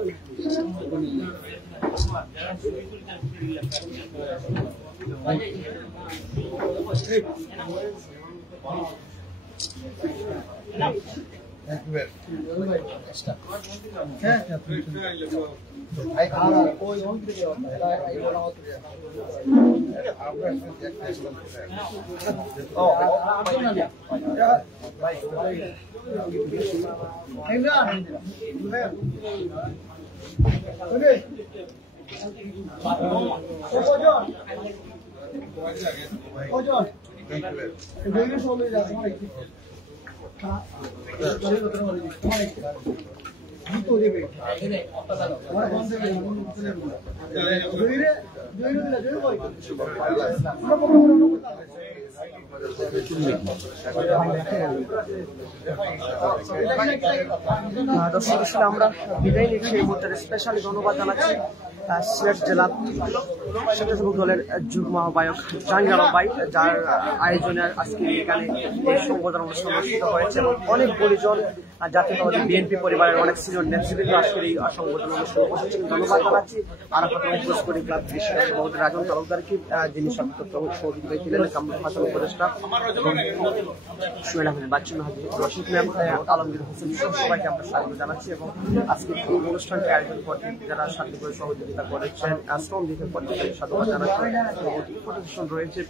দর্শক, আমরা বিদায় নিচ্ছি। এই মুহূর্তে স্পেশালি ধন্যবাদ জানাচ্ছি সিলেট জেলা স্বেচ্ছাসেবক দলের যুগ্ম আহ্বায়ক জাহাঙ্গীর আলম ভাই, যার আয়োজনে আজকে এখানে এই সংবর্ধনা অনুষ্ঠান অনুষ্ঠিত হয়েছে এবং অনেক পরিজন জাতীয়তাবাদী বিএনপি পরিবারের অনেক সিনিয়র নেতৃবৃন্দ আজকের এই সংবর্ধনা অনুষ্ঠানে উপস্থিত ছিলেন। ধন্যবাদ জানাচ্ছি আরাফাত করি ক্লাব বিশ্বের সভাপতি রাজন তালুকদারকে, যিনি সহযোগিতায় ছিলেন, কামরুল হাসান উপদেষ্টা এবং সুয়েল আহমেদ বাচ্চু রশিদ ম্যাম, আলমগীর হোসেন সবাইকে আমরা স্বাগত জানাচ্ছি এবং আজকে এই অনুষ্ঠানটি আয়োজন করতে যারা সাথে করে সহযোগিতা করেছেন শ্রম দিকের পর থেকে সাধুবাদ জানাচ্ছি। উপস্থিত রয়েছে